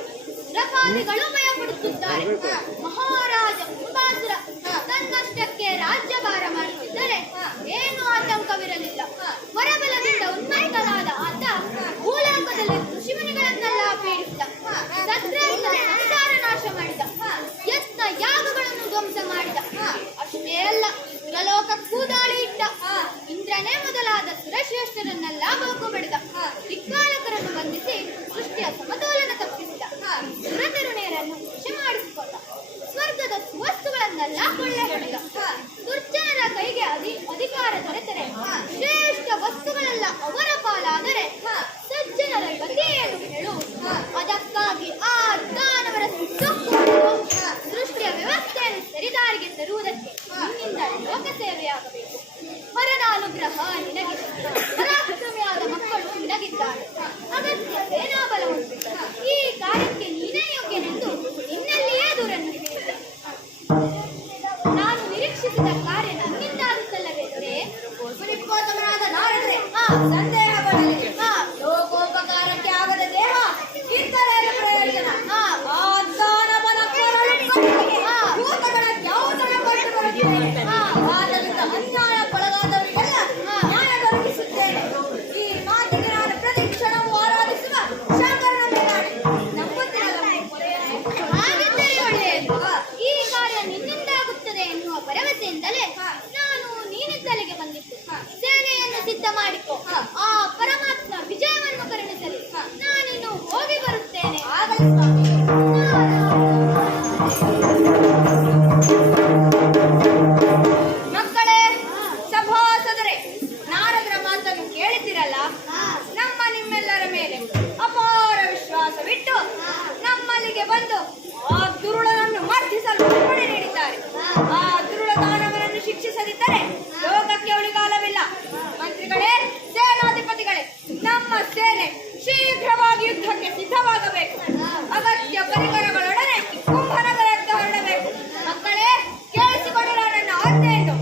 ಸುರಪಾದಿಗಳು ಭಯಪಡುತ್ತಿದ್ದಾರೆ. ಮಹಾರಾಜ ಕುಂಭಾಸುರ ತನ್ನಷ್ಟಕ್ಕೆ ರಾಜ್ಯಭಾರ ಮಾಡುತ್ತಿದ್ದರೆ ಏನು ಆತಂಕವಿರಲಿಲ್ಲ. ಸೇವೆಯಾಗಬೇಕು. ಹರನ ಅನುಗ್ರಹ ನಿನಗಿದೆ. ಪರಾಕ್ರಮಿಯಾದ ಮಕ್ಕಳು ನಿನಗಿದ್ದಾರೆ. ಅಗತ್ಯ ಸೇನಾಬಲ ಉಂಟು. ಈ ಕಾರ್ಯಕ್ಕೆ ನೀನೇ ಯೋಗ್ಯನೆಂದು ನಿನ್ನಲ್ಲಿಯೇ ದೂರನ್ನು ಹಿಡಿಯುತ್ತೆ. ನಾನು ನಿರೀಕ್ಷಿಸಿದ ಕಾರ್ಯ ನನ್ನಿಂದಾಗುತ್ತಲ್ಲವೇ ದೊರೆ? ಪುಲಿಪ್ಪೋತ್ತಮನಾದ ನಾರದರೆ ಸಂದೇಹ ಬರಲಿ. ಲೋಕೋಪಕಾರಕ್ಕೆ ಆಗದ ದೇಹ ಇದ್ದರೇನು ಪ್ರಯೋಜನ? ಆ ದಾನವನ ಕೊರಳು ಕಟ್ಟಿಗೆ ಭೂತಗಣಕ್ಕೆ ಔತಣ ಕೊಟ್ಟು ಬರುತ್ತೇನೆ. ಆದ್ದರಿಂದ ಅನ್ಯಾಯಕ್ಕೊಳಗಾದವರಿಗೆಲ್ಲ ನ್ಯಾಯ ದೊರಕಿಸುತ್ತೇನೆ. ಈ ಮಾತಿಗೆ ನಾನು ಪ್ರತಿಕ್ಷಣವೂ ಆರಾಧಿಸುವ ಶಂಕರನ ಮೇಲಾಣೆ. ನಂಬುತ್ತಿರಲ್ಲ ಹಾಗಿದ್ದರೆ ಒಳ್ಳೆಯದು. ಈ ಕಾರ್ಯ ನಿನ್ನಿಂದಾಗುತ್ತದೆ ಎನ್ನುವ ಭರವಸೆಯಿಂದಲೇ ನಾನು ನೀನಿದ್ದಲಿಗೆ ಬಂದಿತ್ತು. ಸೇನೆಯನ್ನು ಸಿದ್ಧ ಮಾಡಿಕೊ. ಆ ಪರಮಾತ್ಮ ವಿಜಯವನ್ನು ಕರುಣಿಸಲಿ. ನಾನಿನ್ನು ಹೋಗಿ ಬರುತ್ತೇನೆ. ಆಗಲಿ ಸ್ವಾಮಿ. ಮಕ್ಕಳೇ, ಸಭಾಸದರೇ, ನಾರದರ ಮಾತನ್ನು ಕೇಳಿದಿರಲ್ಲ. ನಮ್ಮ ನಿಮ್ಮೆಲ್ಲರ ಮೇಲೆ ಅಪಾರ ವಿಶ್ವಾಸವಿಟ್ಟು ನಮ್ಮಲ್ಲಿಗೆ ಬಂದು ಆ ದುರುಳನನ್ನು ಮರ್ದಿಸಲು ಅಪ್ಪಣೆ ನೀಡಿದ್ದಾರೆ. ಆ ದುರುಳ ದಾನವನನ್ನು ಶಿಕ್ಷಿಸದಿದ್ದರೆ ಲೋಕಕ್ಕೆ ಉಳಿಗಾಲವಿಲ್ಲ. ಮಂತ್ರಿಗಳೇ, ಸೇನಾಧಿಪತಿಗಳೇ, ನಮ್ಮ ಸೇನೆ ಶೀಘ್ರವಾಗಿ ಯುದ್ಧಕ್ಕೆ ಸಿದ್ಧವಾಗಬೇಕು. ಅಗತ್ಯ ಪರಿಕರಗಳೊಡನೆ ಕುಂಭನಗರಕ್ಕೆ ಹೊರಡಬೇಕು. ಮಕ್ಕಳೇ, ಕೇಳಿಸಿಕೊಂಡಿರ ನನ್ನ ಆಜ್ಞೆಯನ್ನು.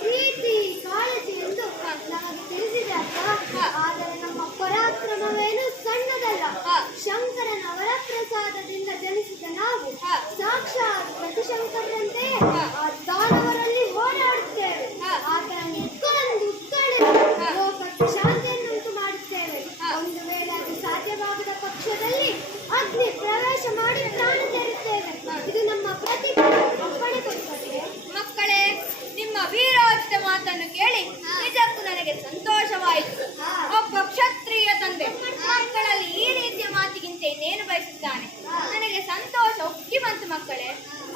ಪ್ರೀತಿ ಕಾಳಜಿಯೆಂದು ನಮಗೆ ತಿಳಿಸಿದೆ ಅಕ್ಕ. ಆದರೆ ನಮ್ಮ ಪರಾಕ್ರಮವೇನು ಸಣ್ಣದಲ್ಲ. ಶಂಕರನ ವರಪ್ರಸಾದದಿಂದ ಜನಿಸಿದ ನಾವು ಸಾಕ್ಷಾತ್ ಪ್ರತಿಶಂಕರಂತೆ ಆ ದಾನವರಲ್ಲಿ ಹೋರಾಡುತ್ತೇವೆ. ಆತನನ್ನು ಕೊಂದು ಲೋಕಕ್ಕೆ ಶಾಂತಿಯನ್ನುಂಟು ಮಾಡುತ್ತೇವೆ. ಒಂದು ವೇಳೆ ಅದು ಸಾಧ್ಯವಾಗದ ಪಕ್ಷದಲ್ಲಿ ಅಗ್ನಿ ಪ್ರವೇಶ ಮಾಡಿ ಪ್ರಾಣ ತೆರುತ್ತೇವೆ. ಇದು ನಮ್ಮ ಪ್ರತಿಜ್ಞೆ. ಅಪ್ಪಣೆ ಕೊಟ್ಟರೆ ಮಕ್ಕಳೇ, ನಿಮ್ಮ ವೀರೋಚಿತ ಮಾತನ್ನು ಕೇಳಿ ನಿಜಕ್ಕೂ ನನಗೆ ಸಂತೋಷವಾಯಿತು. ಒಬ್ಬ ಕ್ಷತ್ರಿಯ ತಂದೆ ಮಕ್ಕಳಲ್ಲಿ ಈ ರೀತಿಯ ಮಾತಿಗಿಂತ ಇನ್ನೇನು ಬಯಸುತ್ತಾನೆ. ನನಗೆ ಸಂತೋಷ ಒಕ್ಕಿ ಬಂತು ಮಕ್ಕಳೇ.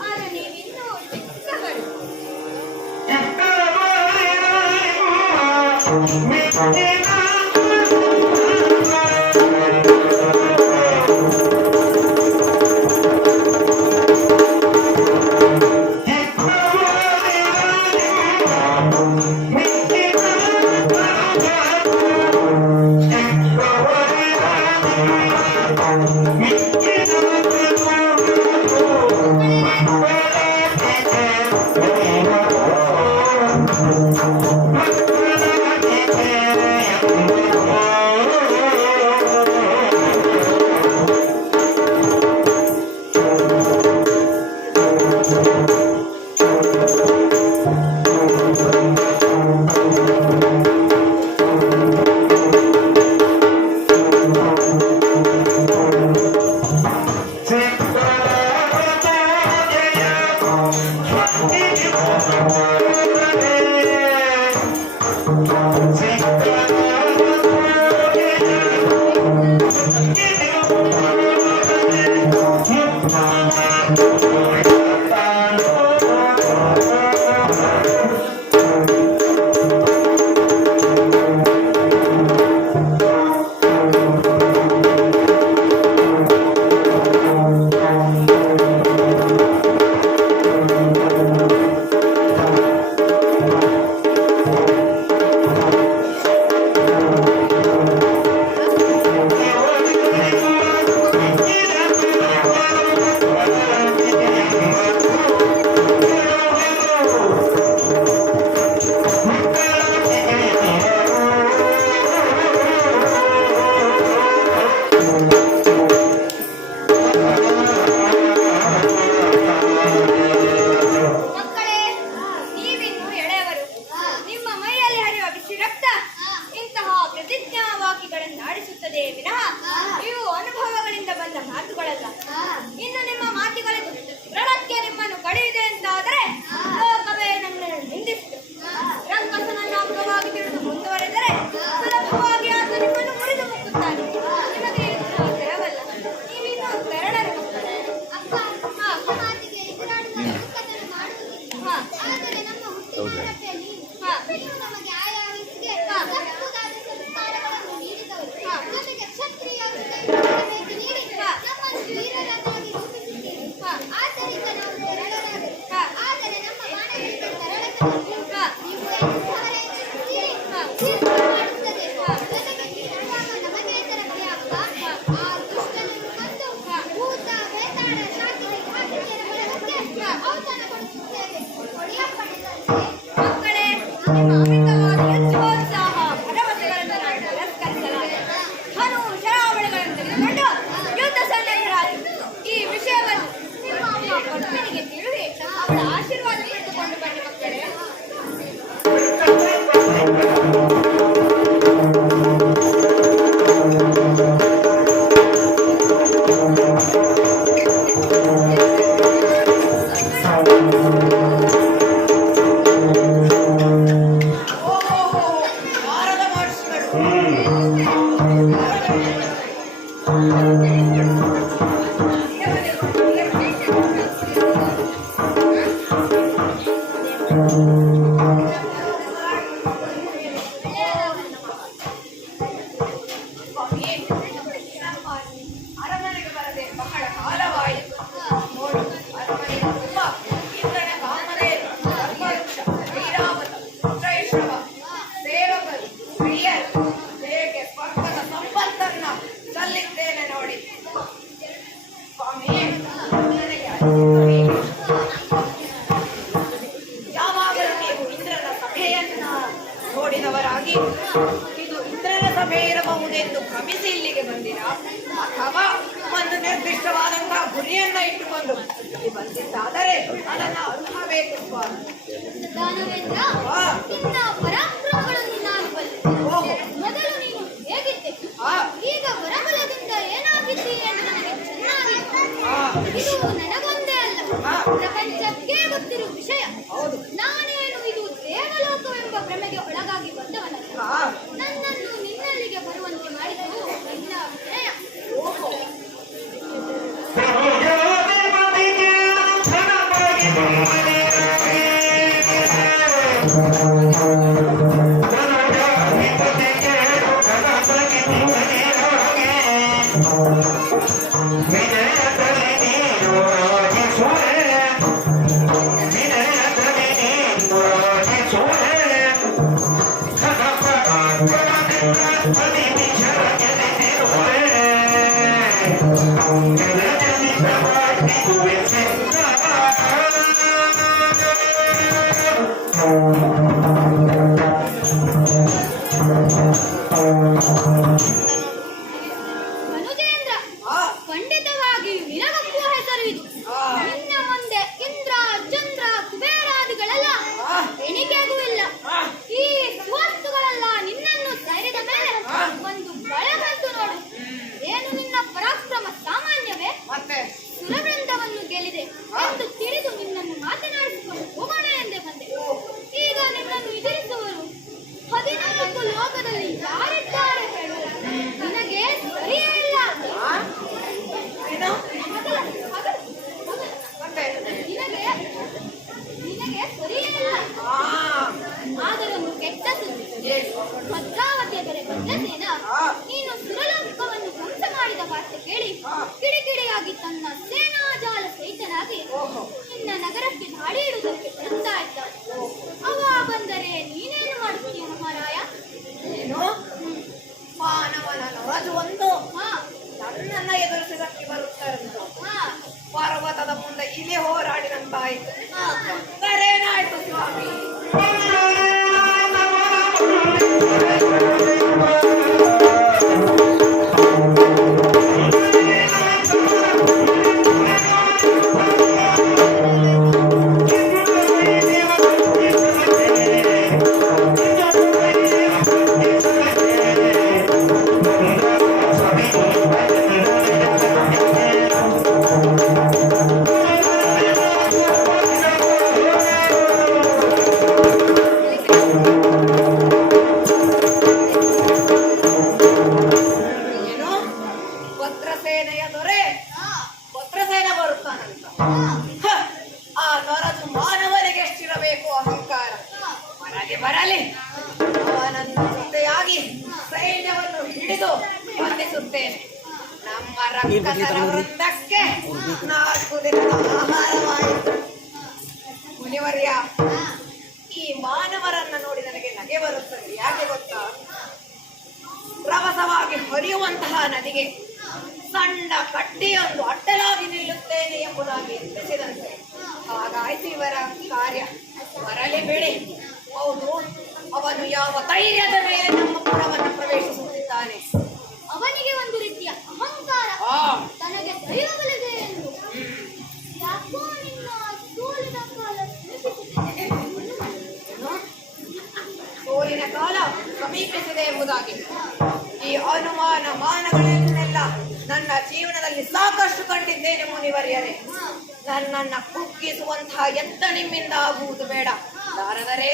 ಆದರೆ ನೀವಿನ್ನೂ ಚಿಕ್ಕವರು. ಅರಮನೆಗೆ ಬರದೆ ಬಹಳ ಕಾಲವಾಯಿತು. ನೋಡು, ಅರಮನೆಯ ತುಂಬ ಇಂದ್ರನ ಕಾಮಧೇನು, ಧರ್ಮವೃಕ್ಷ, ಐರಾವತ, ಪುತ್ರೈಶ್ರವ, ಸೇವಕರು, ಪ್ರಿಯರು, ಹೇಗೆ ಸ್ವರ್ಗದ ಸಂಪತ್ತನ್ನ ಸಲ್ಲಿದ್ದೇನೆ ನೋಡಿ. ಸ್ವಾಮಿ, ನನಗೆ ಯಾವಾಗಲೂ ನೀವು ಇಂದ್ರನ ಸಭೆಯನ್ನ ನೋಡಿದವರಾಗಿ ಇದು ಇಂದ್ರನ ಸಭೆ ಇರಬಹುದೆಂದು ಭ್ರಮಿಸಿ ಇಲ್ಲಿಗೆ ಬಂದಿರಾ, ಅಥವಾ ಒಂದು ನಿರ್ದಿಷ್ಟವಾದಂತಹ ಗುರಿಯನ್ನ ಇಟ್ಟುಕೊಂಡು ಇಲ್ಲಿ ಬಂದಿದ್ದಾದರೆ ಅದನ್ನ ಅನುಭವಿಸಬೇಕು ಸ್ವಾಮಿ. ದಾನವೇಂದ್ರ, ನಿನ್ನ ಪರಾಕ್ರಮಗಳನ್ನು ನಾನು ಬಲ್ಲೆ. ಮೊದಲು ನೀನು ಹೇಗಿದ್ದೆ, ಈಗ ವರಬಲದಿಂದ ಏನಾಗಿದ್ದೀ ಎಂದು ನನಗೆ ಚೆನ್ನಾಗಿ ಆಗಿದೆ. ಇದು ನನಗೊಂದೇ ಅಲ್ಲ, ಪ್ರಪಂಚಕ್ಕೆ ಗೊತ್ತಿರುವ ವಿಷಯ. ನಾನೇನು ಇದು ದೇವಲೋಕವೆಂಬ ಭ್ರಮೆಗೆ ಒಳಗಾಗಿ ಬಂದವನಲ್ಲ. ನನ್ನನ್ನು ನಿನ್ನಲ್ಲಿಗೆ ಬರುವಂತೆ ಮಾಡಿದ್ದು ನಿನ್ನ ವಿನಯ. ಮನುಜೇಂದ್ರ, ಖಂಡಿತವಾಗಿಯೂ ನಿನಗೊಪ್ಪುವ ಹೆಸರು ಇದು. ನಿನ್ನ ಮುಂದೆ ಇಂದ್ರ, ಚಂದ್ರ, ಕುಬೇರಾದಿಗಳೆಲ್ಲ ಎಣಿಕೆಗೂ ಇಲ್ಲ. ಈ ಸುವಸ್ತುಗಳೆಲ್ಲ ನಿನ್ನನ್ನು ಸೇರಿದ ಮೇಲೆ ಒಂದು ಬಳೆ ಬಂತು ನೋಡು. ಏನು ನಿನ್ನ ಪರಾಕ್ರಮ ಸಾಮಾನ್ಯವೇ? ಸುರವೃಂದವನ್ನು ಗೆಲ್ಲಿದೆ ಎಂದು ತಿಳಿದು ನಿನ್ನನ್ನು ಮಾತನಾಡಿಸಿಕೊಂಡು ಹೋಗೋಣ ಎಂದೇ ಬಂದೆ. ಈಗ ನಿನ್ನನ್ನು ಎದುರಿಸುವರು 14 ಲೋಕದಲ್ಲಿ ಯಾರಿದ್ದಾರೆ ಹೇಳು? ನಿನಗೆ ಸರಿಯೇ ಇಲ್ಲ. ನಿನಗೆ ಸರಿಯೇ ಇಲ್ಲ. ಆದರೊಂದು ಕೆಟ್ಟ ಸುದ್ದಿ. ಭದ್ರಾವತಿಯ ದೊರೆ ಭದ್ರಸೇನ ನೀನು ಸುರಲೋಕವನ್ನು ಧ್ವಂಸ ಮಾಡಿದ ವಾರ್ತೆ ಕೇಳಿ ಕಿಡಿಕಿಡಿಯಾಗಿ ತನ್ನ ಸೇನಾಜಾಲ ಸಹಿತನಾಗಿ ನಿನ್ನ ನಗರಕ್ಕೆ ದಾಳಿ ಇಡುವುದಕ್ಕೆ ಬರುತ್ತಾ ಇದ್ದಾನೆ. ಅವ ಬಂದರೆ ನೀನೇನು ಮಾಡುತ್ತೀಯ ಮಹಾರಾಯ? ಮಾನವನ ನೊರದು ಒಂದು ನನ್ನನ್ನ ಎದುರಿಸಿದಕ್ಕೆ ಬರುತ್ತಾರಂತು. ಪರ್ವತದ ಮುಂದೆ ಇಲಿ ಹೋರಾಡಿದಂತಾಯಿತು. ಏನಾಯ್ತು ಸ್ವಾಮಿ? ಭದ್ರಸೇನೆಯ ದೊರೆ ಭದ್ರಸೇನ ಬರುತ್ತಾನಂತ. ಆ ನೊರದು ಮಾನವನಿಗೆ ಎಷ್ಟಿರಬೇಕು ಅಹಂಕಾರ. ಬರಲಿ, ಅವನನ್ನು ಜೊತೆಯಾಗಿ ಸೈನ್ಯವನ್ನು ಹಿಡಿದು ಬಂಧಿಸುತ್ತೇನೆ. ನಮ್ಮ ರಕ್ಕಸರ ವೃಂದಕ್ಕೆ 4 ದಿನದ ಆಹಾರವಾಯಿತು. ಮುನಿವರ್ಯ, ಈ ಮಾನವರನ್ನ ನೋಡಿ ನನಗೆ ನಗೆ ಬರುತ್ತದೆ. ಯಾಕೆ ಗೊತ್ತಾ? ರಭಸವಾಗಿ ಹರಿಯುವಂತಹ ನದಿಗೆ ಸಣ್ಣ ಕಡ್ಡಿಯೊಂದು ಅಡ್ಡಲಾಗಿ ನಿಲ್ಲುತ್ತೇನೆ ಎಂಬುದಾಗಿ ಎತ್ತಿಸಿದಂತೆ ಹಾಗಾಯ್ತು ಇವರ ಕಾರ್ಯ. ಬರಲಿ ಬಿಡಿ. ಹೌದು, ಅವನು ಯಾವ ಧೈರ್ಯದ ಮೇಲೆ ನಮ್ಮ ಪುರವನ್ನು ಪ್ರವೇಶಿಸುತ್ತಿದ್ದಾನೆ? ಅವನಿಗೆ ಒಂದು ರೀತಿಯ ಅಹಂಕಾರ. ತನಗೆ ದೈವಬಲಿದೆ ಎಂದು. ಯಾಕೋ ನಿನ್ನ ಸೋಲಿನ ಕಾಲ ಸಮೀಪಿಸುತ್ತಿದೆ. ಸೋಲಿನ ಕಾಲ ಸಮೀಪಿಸಿದೆ ಎಂಬುದಾಗಿ ಈ ಅನುಮಾನ ಮಾನಗಳನ್ನೆಲ್ಲ ನನ್ನ ಜೀವನದಲ್ಲಿ ಸಾಕಷ್ಟು ಕಂಡಿದ್ದೇನೆ ಮುನಿವರ್ಯರೇ. ನನ್ನನ್ನ ಕುಗ್ಗಿಸುವಂತಹ ಎಂತ ನಿಮ್ಮಿಂದ ಆಗುವುದು ಬೇಡ. ನಾರದರೇ,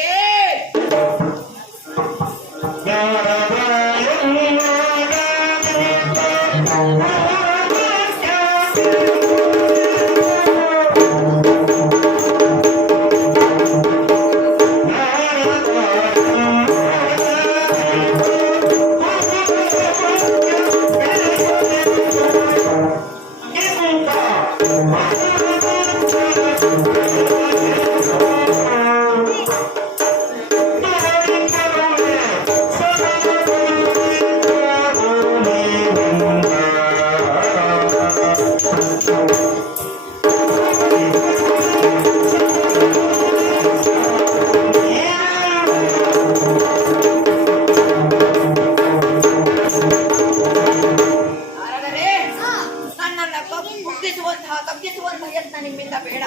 ತಗ್ಗಿಸುವಂತಹ ಯತ್ನ ನಿಮ್ಮಿಂದ ಬೇಡ.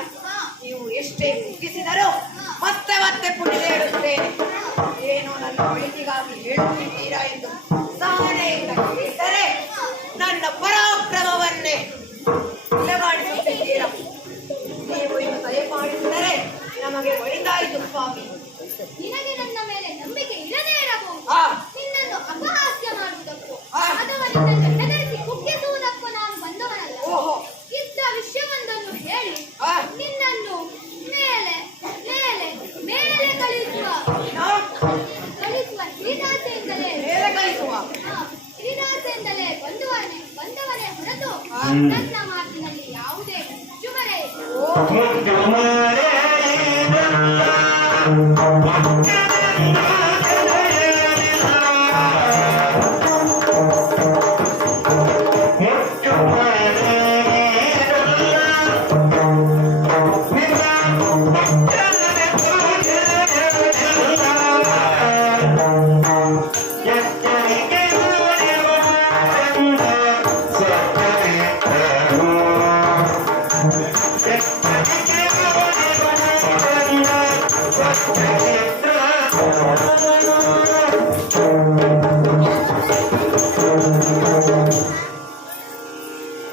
ನೀವು ಎಷ್ಟೇ ಕುಗ್ಗಿಸಿದರೂ ಮತ್ತೆ ಮತ್ತೆ ಪುಟಿದೆ ಹೇಳುತ್ತೇನೆ. ಏನು ನನ್ನ ಒಳಿತಿಗಾಗಿ ಹೇಳುತ್ತಿದ್ದೀರಾ ಎಂದು ಸಹನೆಯಿಂದ ಕೇಳಿದರೆ ನನ್ನ ಪರಾಕ್ರಮವನ್ನೇ ನಮಗೆ ಒಳಿತಾಯಿತು ಸ್ವಾಮಿ. ನಿನಗೆ ನನ್ನ ಮೇಲೆ ನಂಬಿಕೆ ಇರದೇ ಇರಬಹುದು. ಆ, ನಿನ್ನನ್ನು ಅಪಹಾಸ್ಯ ಮಾಡುವುದಕ್ಕೂ ಆ. ಅಥವಾ ನಿನ್ನನ್ನು ಹೆದರಿಸಿ ಕುಗ್ಗಿಸುವುದಕ್ಕೂ ನಾನು ಬಂದವನಲ್ಲ. ಓಹೋ, ಇದ್ದ ವಿಷಯವೊಂದನ್ನು ಹೇಳಿ ಆ, ನಿನ್ನನ್ನು ಮೇಲೆ ಮೇಲೆ ಮೇಲೆ ಕಳುಹಿಸುವ ಹಿರಿದಾಸೆಯಿಂದಲೇ ಮೇಲೆ ಕಳಿಸುವ. ಹಿರಿದಾಸೆಯಿಂದಲೇ ಬಂದವನೇ ಹೊರತು ಆ. ನನ್ನ ಮಾತಿನಲ್ಲಿ ಯಾವುದೇ ಚುಮರೆ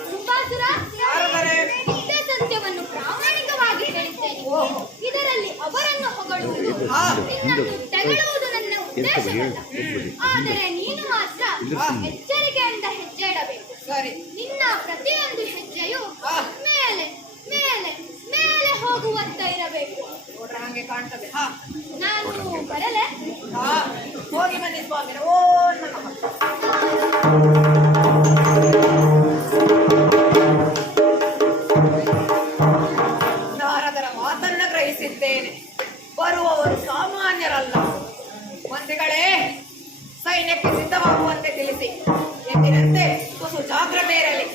ಸುಬ್ಬಾಸುರ, ಯಾರದರೆ? ಇದೇ ಸತ್ಯವನ್ನು ಪ್ರಾಮಾಣಿಕವಾಗಿ ಹೇಳಿದ್ದೇನೆ. ಓಹೋ. ಇದರಲ್ಲಿ ಅವರನ್ನು ಹೊಗಳುವುದು ಆ. ನಿನ್ನನ್ನು ತೆಗಳುವುದು ನನ್ನ ಉದ್ದೇಶವಲ್ಲ. ಆದರೆ ನೀನು ಮಾತ್ರ ಎಚ್ಚರಿಕೆಯಿಂದ ಹೆಜ್ಜೆ ಇಡಬೇಕು. ಸರಿ. ನಿನ್ನ ಪ್ರತಿಯೊಂದು ಹೆಜ್ಜೆಯು ಆ. ಮೇಲೆ ಮೇಲೆ ಮೇಲೆ ಹೋಗುವಂತ ಇರಬೇಕು. ನೋಡ್ರೆ ಹಂಗೆ ಕಾಣ್ತದೆ. ಹಾ, ನಾನು ಬರಲೆ. ಹಾ, ಹೋಗಿ ಬನ್ನಿ ಸ್ವಾಮಿ. ಓ ನಮಃ. ನಾರದರ ಮಾತನ್ನ ಗ್ರಹಿಸಿದ್ದೇನೆ. ಬರುವವರು ಸಾಮಾನ್ಯರಲ್ಲ. ಮಂತ್ರಿಗಳೇ, ಸೈನ್ಯಕ್ಕೆ ಸಿದ್ಧವಾಗುವಂತೆ ತಿಳಿಸಿ. ಎಂದಿನಂತೆ ತುಸು ಜಾಗ್ರತೆ ಇರಲಿ.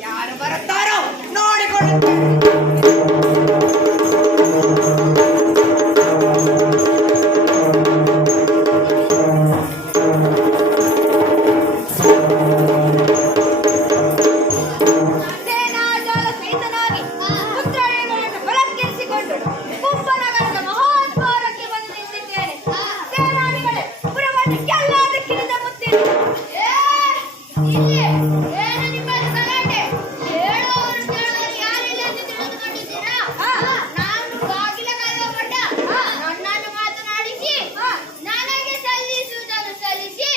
ಯಾರು ಬರುತ್ತಾರೋ ನೋಡಿಕೊಳ್ಳುತ್ತೇನೆ. ಸೇನಾಜಾಲ ಸಹಿತನಾಗಿ ಪುತ್ರರೇಣುವನ್ನು ಬಲಕ್ಕಿರಿಸಿಕೊಂಡು ಕುಂಭನಗರದ ಮಹೋದ್ವಾರಕ್ಕೆ ಬಂದು ನಿಂತಿದ್ದೇನೆ. ಸೇನಾನಿಗಳೇ, ಪುರವನ್ನು ಕೆಲ್ಲಾದ ಕಿರಿದ ಮುತ್ತಿರಿ. ಏನು ನಿಮ್ಮ ಗಲಾಟೆ? ಹೇಳುವವರು ಕೇಳುವರು ಯಾರಿಲ್ಲ ಎಂದು ತಿಳಿದುಕೊಂಡಿದ್ದೀರಾ? ನಾನು ಬಾಗಿಲ ಕಾಯುವ ಮಠ. ನನ್ನನ್ನು ಮಾತನಾಡಿಸಿ ನನಗೆ ಸಲ್ಲಿಸುವುದನ್ನು ಸಲ್ಲಿಸಿ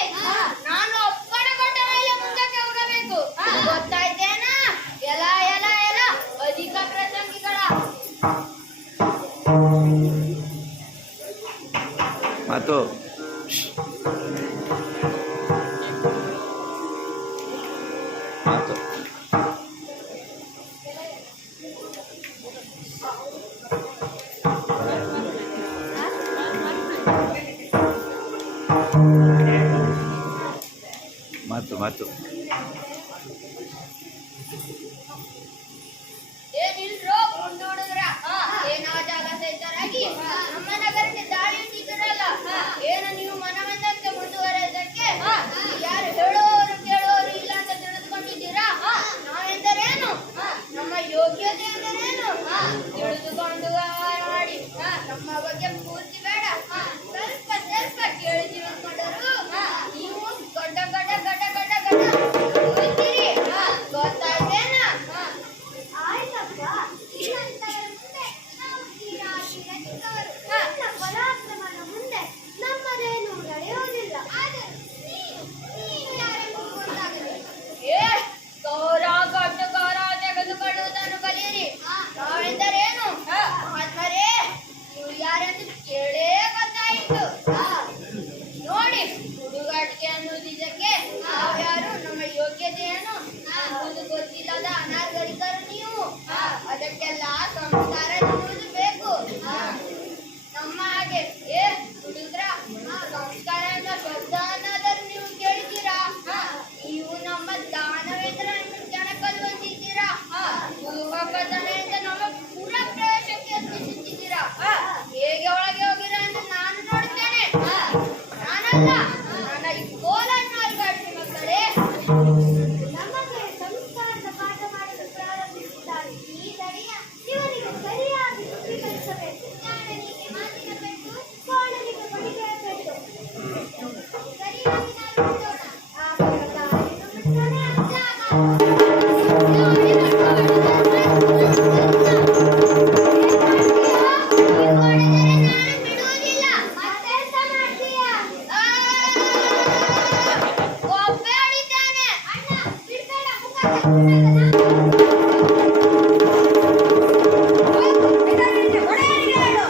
ನಾನು ಒಪ್ಪಣೆಗೊಂಡ ಮೇಲೆ ಮುಂದಕ್ಕೆ ಹೋಗಬೇಕು. ಗೊತ್ತಾಯ್ತೇನಾ? ಎಲ ಎಲ ಎಲ ಅಧಿಕ ಪ್ರಸಂಗಿಗಳ ಮಾತು ಮಾತು ಮಾತು ಮಾತು ಏನಿಲ್ರೋ ಗುಂಡು ಹುಡುಗರ, ಸೇನಾಜಾಲ ಸಹಿತರಾಗಿ ನಮ್ಮ ನಗರಕ್ಕೆ ದಾಳಿ ಇಟ್ಟಿದ್ದೀರಲ್ಲ, ಏನು ನೀವು ಮನವಂದಂತೆ ಮುಂದುವರೆದಕ್ಕೆ ಯಾರು ಹೇಳುವವರು ಕೇಳುವವರು ಇಲ್ಲ ಅಂತ ತಿಳಿದುಕೊಂಡಿದ್ದೀರಾ? ನಾವೆಂದರೇನು, ನಮ್ಮ ಯೋಗ್ಯತೆ ಎಂದರೇನು ತಿಳಿದುಕೊಂಡು ವ್ಯವಹಾರ ಮಾಡಿ. ನಮ್ಮ ಬಗ್ಗೆ ಪೂರ್ತಿ ಬೇಡ, ಸ್ವಲ್ಪ ಸ್ವಲ್ಪ ಕೇಳಿ ತಿಳಿದುಕೊಂಡರು ನೀವು ಗಡ್ಡ ಗಡ್ಡ ಗಡ್ಡ ಗಡ್ಡ ಗಡ್ಡ ಹೋಗ್ತೀರಿ. ಗೊತ್ತಾಯ್ತೇನಾ? ಒಡೆಯರಿಗೆ ಹೇಳು.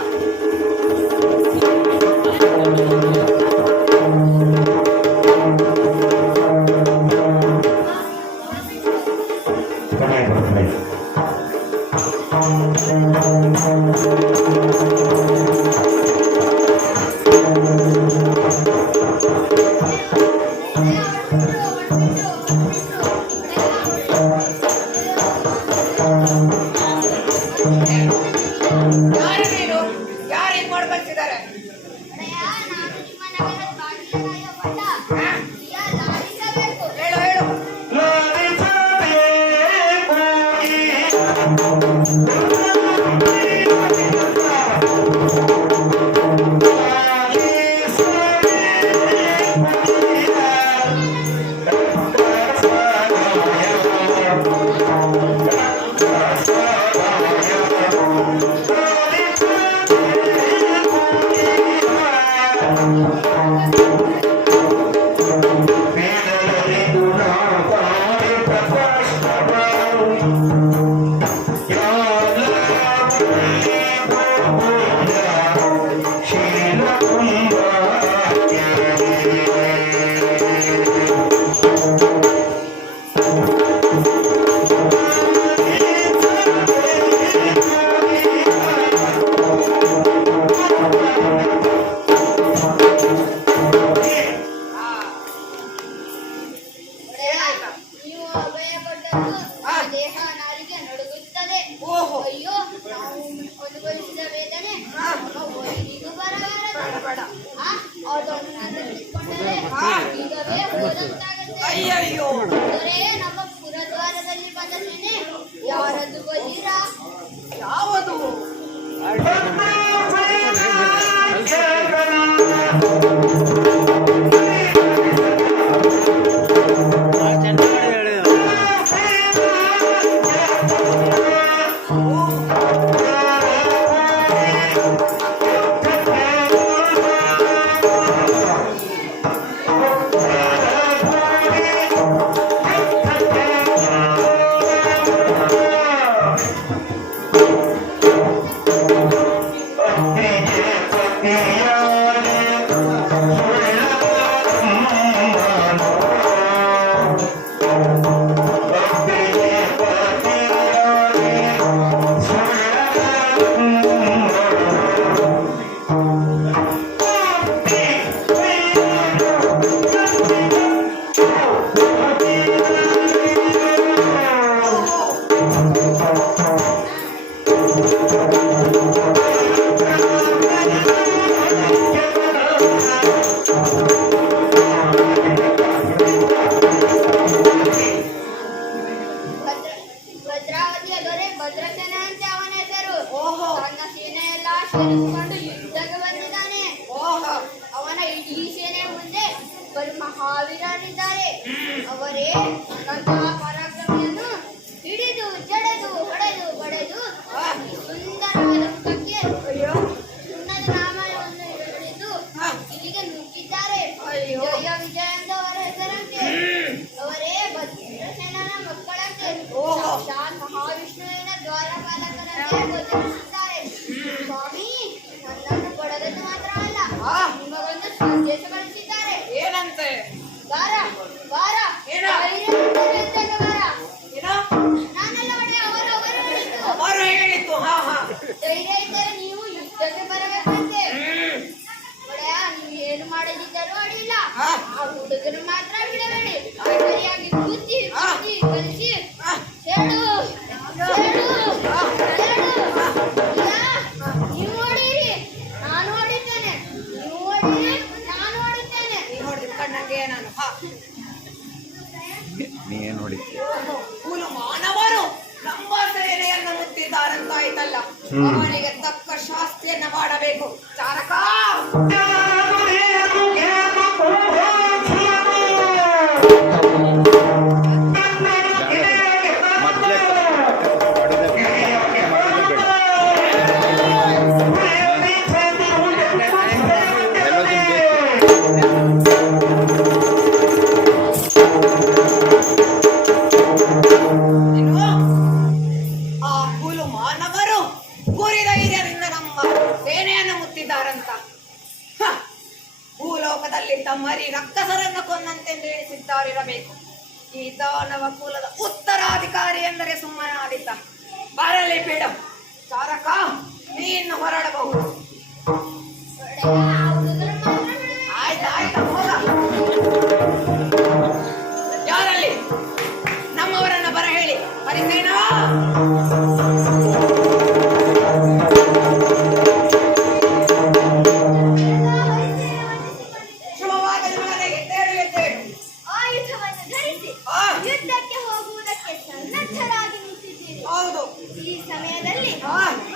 ಯಾರು ನೀನು? ಯಾರು ಹಿಂಗ್ ಮಾಡ್ಕೊಳ್ತಿದ್ದಾರೆ? ಒಡೆಯ, ನಾನು ನಿಮ್ಮ ನಗರದ ಬಾಗಿಲುಗಳ ಒಡ್ಡ. ಹಾ? ಲಾಲಿಸಬೇಕು. ಹೇಳು ಹೇಳು. ಏನಾಯ್ತಾ? ನೀವು ಅಭಯ ಕೊಟ್ಟದ್ದು ಆ. ದೇಹ ನಾಲಿಗೆ ನಡುಗುತ್ತದೆ. ಓಹೋ. ಅಯ್ಯೋ, ನಾವು ಅನುಭವಿಸಿದ ವೇದನೆ ಆ. ನಮ್ಮ ವೈರಿಗೂ ಬರಬಾರದು. ಬೇಡ ಬೇಡ. ಆ, ಅದನ್ನು ತಿಳಿದುಕೊಂಡರೆ ಆ. ಈಗವೇ ಹೋದಂತಾಗುತ್ತೆ. ಅಯ್ಯಯ್ಯೋ. ದೊರೆ, ನಮ್ಮ ಪುರದ್ವಾರದಲ್ಲಿ ಬಂದ ಸೇನೆ ಯಾರದ್ದು ಗೊತ್ತೀರಾ? ಯಾವುದು? ಭದ್ರಾವತಿಯ ದೊರೆ ಭದ್ರಸೇನ ಅಂತ ಅವನ ಹೆಸರು. ಓಹೋ. ತನ್ನ ಸೇನೆ ಎಲ್ಲ ಸೇರಿಸಿಕೊಂಡು ಯುದ್ಧಕ್ಕೆ ಬಂದಿದ್ದಾನೆ. ಓಹೋ. ಅವನ ಇಡೀ ಸೇನೆ ಮುಂದೆ ಬರು ಮಹಾವೀರರಿದ್ದಾರೆ. ಅವರೇ ಅಂತಹ ಪರಾಕ್ರಮಿಯನ್ನು ಹಿಡಿದು ಜಡೆದು ಹೊಡೆದು ಬಡೆದು ಈ ಸುಂದರವಾದ ಮುಖಕ್ಕೆ ಅಯ್ಯೋ. ಸುಣ್ಣದ ನಾಮವನ್ನು ಹಿಡಿದು ಆ. ಇಲ್ಲಿಗೆ ನುಗ್ಗಿದ್ದಾರೆ. ಅಯ್ಯೋ. ಜಯ ವಿಜಯ ಎಂದು ಅವರ ಹೆಸರಂತೆ. ಅವರೇ ಭದ್ರಸೇನನ ಮಕ್ಕಳಂತೆ. ಓಹೋ. ಸಾಕ್ಷಾತ್ ಮಹಾವಿಷ್ಣುವಿನ ದ್ವಾರಪಾಲಕರಂತೆ ಗೋಚರಿಸುತ್ತಾರೆ. ಸ್ವಾಮಿ, ನನ್ನನ್ನು ಬಡದದ್ದು ಮಾತ್ರವಲ್ಲ, ಆ. ನಿಮಗೊಂದು ಸಂದೇಶ ಕಳಿಸಿದ್ದಾರೆ. ಏನಂತೆ? ಬಾರ ಬಾರ, ಏನು? ಧೈರ್ಯದಿಂದಲೇ ಇದ್ದಾಗ ಬಾರ. ಏನೋ? ನಾನೆಲ್ಲ ಒಡೆಯ, ಅವರು ಹೇಳಿದ್ದು. ಅವರು ಹೇಳಿದ್ದು. ಹಾ ಹಾ. ಧೈರ್ಯ ಇದ್ದರೆ ನೀವು ಯುದ್ಧಕ್ಕೆ ಬರಬೇಕಂತೆ. ಒಡೆಯ, ನೀವು ಏನು ಮಾಡದಿದ್ದರೂ ಅಡ್ಡಿಲ್ಲ. ಆ. ಆ ಹುಡುಗರು ಮಾತ್ರ ಬಿಡಬೇಡಿ. ಸರಿಯಾಗಿ ಬುದ್ಧಿ ಆ. ಬುದ್ಧಿ ಕಲಿಸಿ ಆ. ಹೇಳು ಹೇಳು ಹೇಳು. ಈಗ ನೀವು ಹೊಡೀರಿ, ನಾನು ಹೊಡಿತೇನೆ. ನೀವು ಹೊಡೀರಿ, ನಾನು ಹೊಡಿತೇನೆ. ನೀ ನೋಡಿದ ಕಣ್ಣಂಗೆ ನಾನು. ಹಾ. ನೀ ಏನು ನೋಡಿದ್ದೆ? ಇವನು ಮಾನವರು ನಮ್ಮ ಸೇನೆಯನ್ನು ಮುತ್ತಿದ್ದಾರಂತಾಯ್ತಲ್ಲ. ಅವನಿಗೆ ತಕ್ಕ ಶಾಸ್ತಿಯನ್ನ ಮಾಡಬೇಕು. ಚಾರಕ, ಮೊದಲೇ ದಾನವ ಕುಲದ ಉತ್ತರಾಧಿಕಾರಿ ಎಂದರೆ ಸುಮ್ಮನಾದಿದ್ದ. ಬರಲಿ ಬಿಡು ಚಾರಕ, ನೀನು ಹೊರಡಬಹುದು. ಆಯ್ತಾಯ್ತು ಹೋಗ. ಯಾರಲ್ಲಿ ನಮ್ಮವರನ್ನ ಬರ ಹೇಳಿ. ಹರಿಸೇನಾ, ಶುಭವಾಗಲಿ ಮಗನಿಗೆ. ಎದ್ದೇಳು ಎದ್ದೇಳು. ಆಯುಧವನ್ನು ಧರಿಸಿ ಯುದ್ಧಕ್ಕೆ ಹೋಗುವುದಕ್ಕೆ ಸನ್ನದ್ಧರಾಗಿ ನಿಂತಿದ್ದೀರಿ. ಹೌದು. ಈ ಸಮಯದಲ್ಲಿ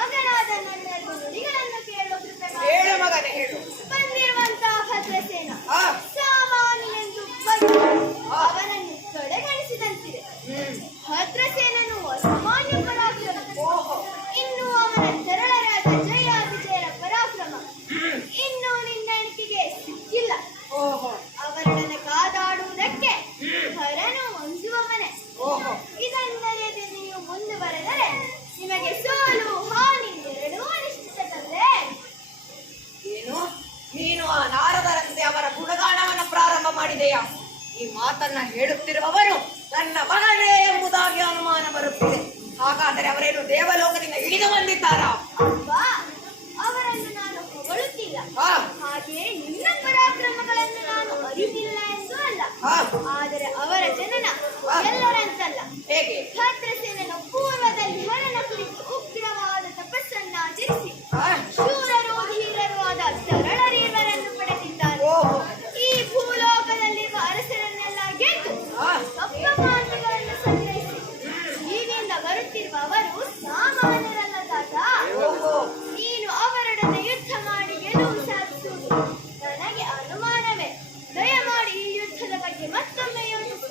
ಮಗನಾದ ನನ್ನೆರಡು ನುಡಿಗಳನ್ನು ಕೇಳುವ ಕೃಪೆ ಮಾಡಿ. ಹೇಳು ಮಗನೇ ಹೇಳು. ಬಂದಿರುವಂತಹ ಭದ್ರಸೇನ ಆ, ಸಾಮಾನ್ಯನೆಂದು ಬಂದು ಅವನನ್ನು ಕಡೆಗಣಿಸಿದಂತಿದೆ. ಭದ್ರಸೇನನು ಅಸಾಮಾನ್ಯ ಪರಾಕ್ರಮ. ಓಹೋ. ಇನ್ನು ಅವನ ತೆರಳರಾದ ಜಯ ವಿಜಯರ ಪರಾಕ್ರಮ ಇನ್ನು ನಿನ್ನೆಣಿಕೆಗೆ ಸಿಕ್ಕಿಲ್ಲ. ಓಹೋ. ಅವರೊಡನೆ ಕಾದಾಡುವುದಕ್ಕೆ ಹರನು ಹೊಂದುವವನೇ. ಓಹೋ. ಇದನ್ನರಿಯದೆ ನೀವು ಮುಂದುವರೆದರೆ ನಿಮಗೆ ಸೋಲು ಹಾನಿ ಎರಡೂ ಅನಿಶ್ಚಿತ ತಂದೆ. ಏನು, ನೀನು ಆ ನಾರದರಂತೆ ಅವರ ಗುಣಗಾನವನ್ನು ಪ್ರಾರಂಭ ಮಾಡಿದೆಯಾ? ಈ ಮಾತನ್ನ ಹೇಳುತ್ತಿರುವವರು ನನ್ನ ಮಗನೇ ಎಂಬುದಾಗಿ ಅನುಮಾನ ಬರುತ್ತಿದೆ. ಹಾಗಾದರೆ ಅವರೇನು ದೇವಲೋಕದಿಂದ ಇಳಿದು ಬಂದಿದ್ದಾರಾ? ಅಬ್ಬಾ, ಅವರನ್ನು ನಾನು ಹೊಗಳುತ್ತಿಲ್ಲ. ಆ, ಹಾಗೆಯೇ ನಿನ್ನ ಪರಾಕ್ರಮಗಳನ್ನು ನಾನು ಅರಿತಿಲ್ಲ ಎಂದು ಅಲ್ಲ. ಆ, ಆದರೆ ಅವರ ಜನನ ಎಲ್ಲರಂತಲ್ಲ. ಹೇಗೆ? ಭದ್ರಸೇನನು ಪೂರ್ವದಲ್ಲಿ ಹರನ ಕುರಿತು ಉಗ್ರವಾದ ತಪಸ್ಸನ್ನಾಚರಿಸಿ ಆ, ಶೂರರು ಧೀರರು ಆದ ಸರಳರೀವರನ್ನು ಪಡೆದಿದ್ದಾರೆ. ಓಹೋ. ಈ ಭೂಲೋಕದಲ್ಲಿರುವ ಅರಸರನ್ನೆಲ್ಲ ಗೆದ್ದು ಆ, ತಪ್ಪಮಾರ್ಗಗಳನ್ನು ಸಂಗ್ರಹಿಸಿ ಇಲ್ಲಿಂದ ಬರುತ್ತಿರುವ ಅವರು ಸಾಮಾನ್ಯರಲ್ಲ ತಾತ. ಓಹೋ. ನೀನು ಅವರೊಡನೆ ಯುದ್ಧ ಮಾಡಿ ಗೆಲುವು ಸಾಧಿಸುವುದು ನನಗೆ ಅನುಮಾನವೇ. ದಯಮಾಡಿ ಈ ಯುದ್ಧದ ಬಗ್ಗೆ ಮತ್ತೊಮ್ಮೆ ಯೋಚಿಸು.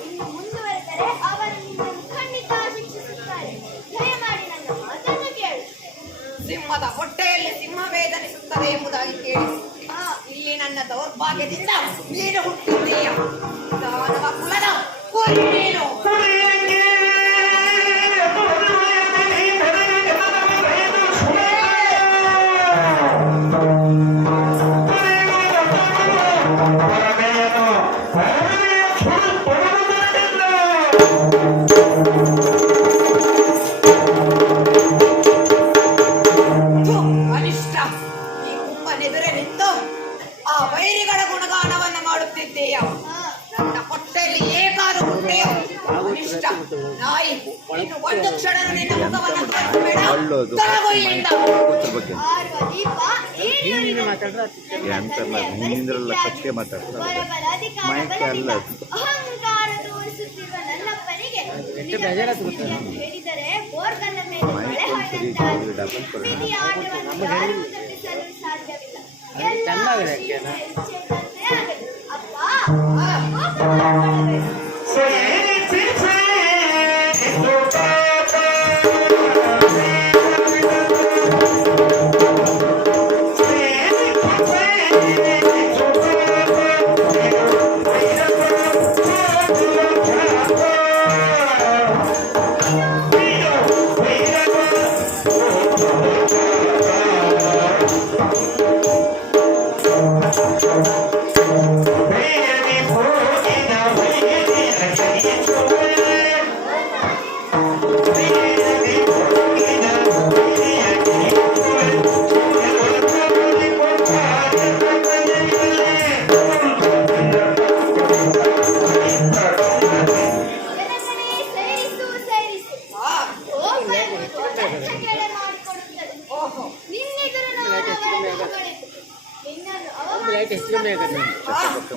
ಇನ್ನು ಮುಂದುವರೆದರೆ ಅವರು ನಿನ್ನನ್ನು ಖಂಡಿತ ಶಿಕ್ಷಿಸುತ್ತಾರೆ. ದಯಮಾಡಿ ನನ್ನ ಮಾತನ್ನು ಕೇಳು. ಸಿಂಹದ ಹೊಟ್ಟೆಯಲ್ಲಿ ಸಿಂಹ ವೇದನಿಸುತ್ತದೆ ಎಂಬುದಾಗಿ ಕೇಳಿ ಇಲ್ಲಿ ನನ್ನ ದೌರ್ಭಾಗ್ಯದಿಂದ ನೀನು ಹುಟ್ಟಿದ್ದೀಯ. ದಾನವ ಕುಲದ ಕುರಿ ನೀನು. ಥು, ಅನಿಷ್ಟ. ಈ ಕುಂಭನೆದುರೆ ನಿಂತು ಆ ವೈರಿಗಳ ಗುಣಗಾನವನ್ನು ಮಾಡುತ್ತಿದ್ದೀಯ. ನನ್ನ ಹೊಟ್ಟೆಯಲ್ಲಿ ಏಕಾರು ಹುಟ್ಟೆಯೋ ಅನಿಷ್ಟ ನಾಯಿ. ಇನ್ನು ಒಂದು ಕ್ಷಣ ನಿನ್ನ ಮುಖವನ್ನು ತೋರಿಸಬೇಡ. ಒಳ್ಳೇದು. ತೊಲಗು ಇಲ್ಲಿಂದ. ಕೂತ್ರ ಬಗ್ಗೆ ಆರುವ ದೀಪ ಏರಿಯುಳಿದೆ. ನನ್ನ ಎಂತಲ್ಲ, ತಂದೆಯ ಹಿಂದಿಂದ್ರಲ್ಲ ಪರಿಸ್ಥಿತಿಯಾಗಿ ಕಚ್ಚೆ ಮಾತಾಡ್ತಾರೆ. ಬರಬರ ಅಧಿಕಾರ ಮೈಕೆ ಬಲದಿಂದ ಅಲ್ಲ. ಅಹಂಕಾರ ತೋರಿಸುತ್ತಿರುವ ನನ್ನಪ್ಪನಿಗೆ ಉಳಿದ ಪರಿಸ್ಥಿತಿಯನ್ನು ಹೇಳಿದರೆ ಬೋರ್ಗಲ್ಲ ಮೇಲೆ ಮಳೆ ಹೊಡೆದಂತಾಗಿ ವಿಧಿಯ ಆಟವನ್ನು ಯಾರಿಗೂ ತಪ್ಪಿಸಲು ಸಾಧ್ಯವಿಲ್ಲ. ಎಲ್ಲ ಶ್ರೀಯ ಇಚ್ಛೆಯಂತೆ ಆಗಲಿ. ಅಪ್ಪ, ಕೋಪ ಮಾಡಿಕೊಳ್ಳಬೇಡ.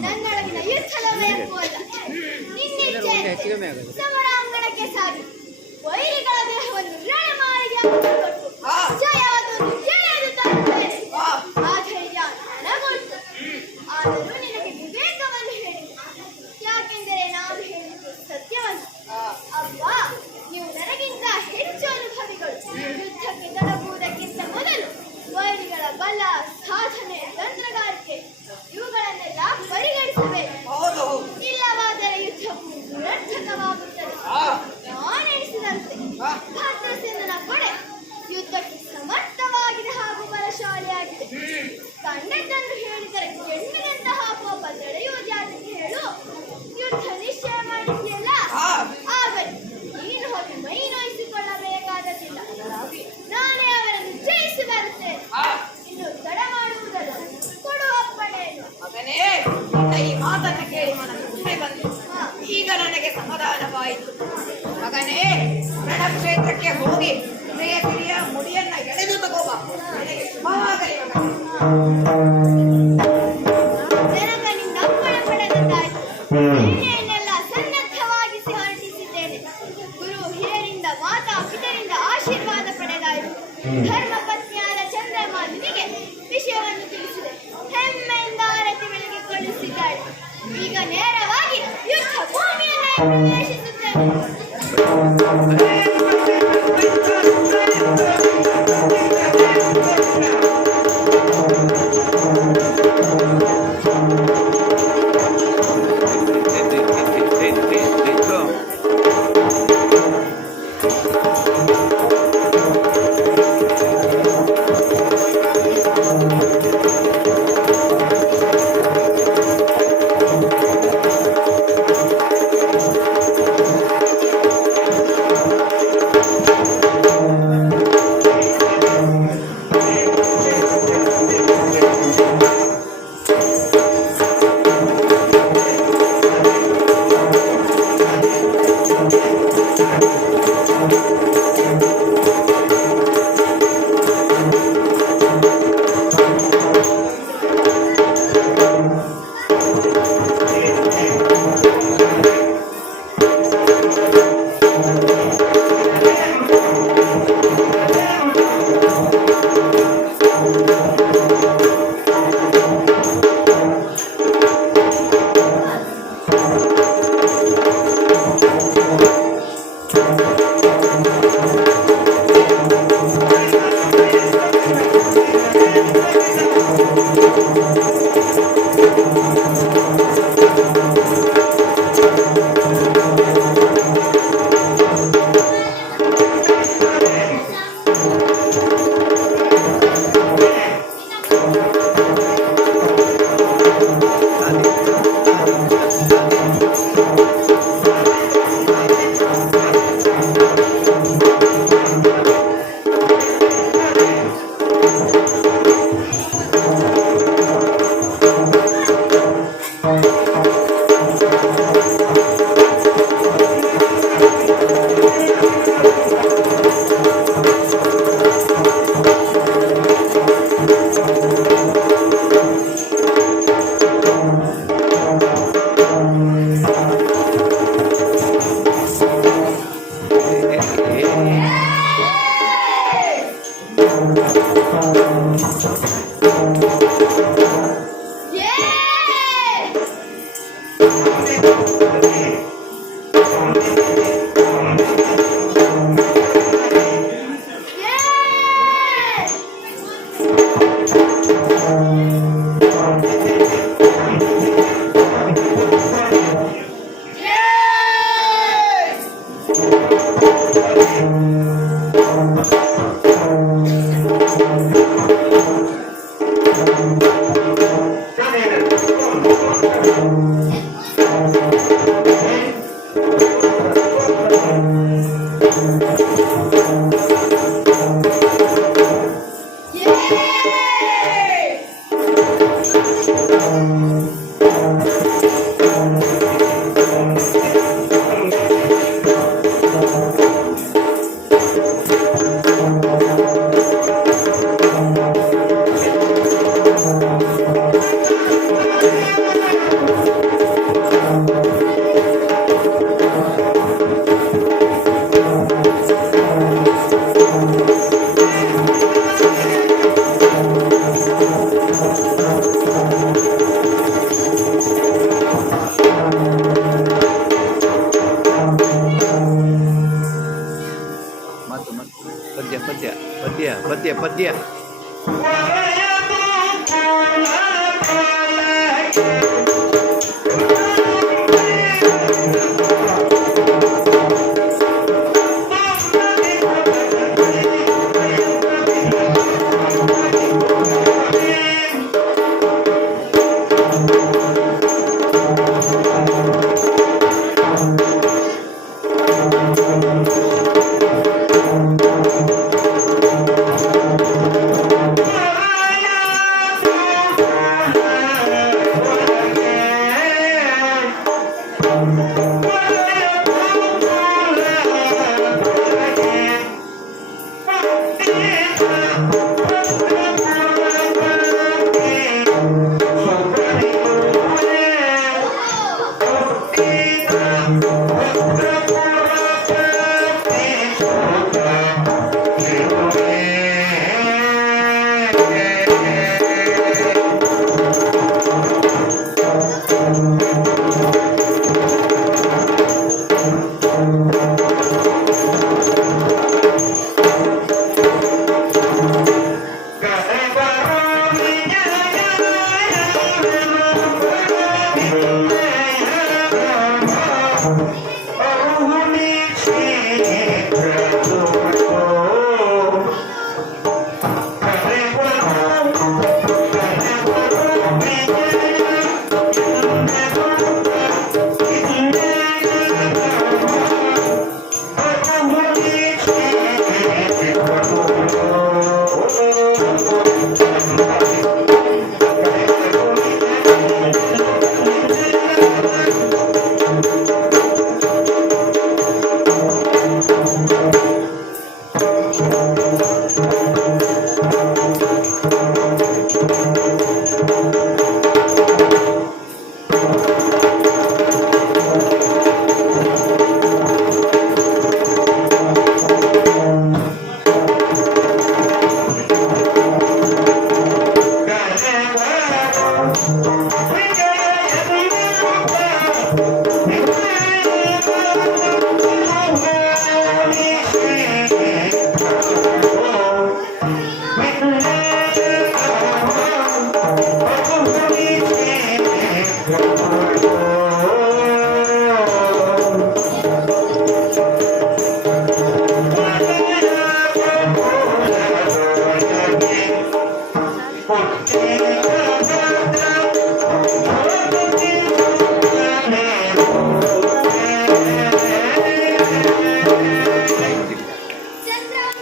ನನ್ನೊಳಗಿನ ಯುದ್ಧದ ಬಯಕು ಅಲ್ಲ. ನಿನ್ನಿಚ್ಛೆ ಸಮರಾಂಗಣಕ್ಕೆ ಸಾಗಿ ವೈರಿಗಳ ದೇಹವನ್ನು ರಣಮಾರಿಗೆ ಕೊಟ್ಟು ಜಯಾದು ಜಯದು ತರುತ್ತೇನೆ. ಆ ಧೈರ್ಯ ನನಗುಂಟು. ಆದರೂ ನಿನಗೆ ವಿವೇಕವನ್ನು ಹೇಳಿ. ಯಾಕೆಂದರೆ ನಾನು ಹೇಳಿದ್ದು ಸತ್ಯವನ್ನು. ಅಪ್ಪ, ನೀವು ನನಗಿಂತ ಹೆಚ್ಚು ಅನುಭವಿಗಳು. ಯುದ್ಧಕ್ಕೆ ತೊಡಗುವುದಕ್ಕಿಂತ ಮೊದಲು ವೈರಿಗಳ ಬಲ, ಸಾಧನೆ, ತಂತ್ರಗಾರಿಕೆ ಇವುಗಳನ್ನೆಲ್ಲ ಪರಿಗಣಿಸಬೇಕು. ಇಲ್ಲವಾದರೆ ಯುದ್ಧವು ನಿರರ್ಥಕವಾಗುತ್ತದೆ. ನಾನೆಣಿಸಿದಂತೆ ಭದ್ರಸೇನನ ಪಡೆ ಮಗನೇ, ರಣಕ್ಷೇತ್ರಕ್ಕೆ ಹೋಗಿ ಪ್ರೇಯಸಿರಿಯ ಮುಡಿಯನ್ನ ಎಳೆದು ತಗೋಬ. ನಿನಗೆ ಶುಭವಾಗಲಿ ಮಗನೇ. ಜನಕನಿಂದ ಅಪ್ಪಣೆ ಪಡೆದದ್ದಾಯ್ತು. ಸೇನೆಯನ್ನೆಲ್ಲ ಸನ್ನದ್ಧವಾಗಿಸಿ ಹೊರಟಿಸಿದ್ದೇನೆ. ಗುರು ಹಿರಿಯರಿಂದ ಮಾತಾ ಪಿತರಿಂದ ಆಶೀರ್ವಾದ ಪಡೆದಾಯಿತು. ಧರ್ಮ ಪತ್ನಿಯಾದ ಚಂದ್ರಮಾಲಿನಿಗೆ ವಿಷಯವನ್ನು ತಿಳಿಸಿದೆ. ಹೆಮ್ಮೆಯಿಂದ ಆರತಿ ಬೆಳಗ್ಗೆ ಕಳುಹಿಸಿದ್ದಾಳೆ. ಈಗ ನೇರವಾಗಿ ಯುದ್ಧ ಭೂಮಿಯನ್ನು ಪ್ರವೇಶಿಸುತ್ತೇನೆ. ಪದ್ಯ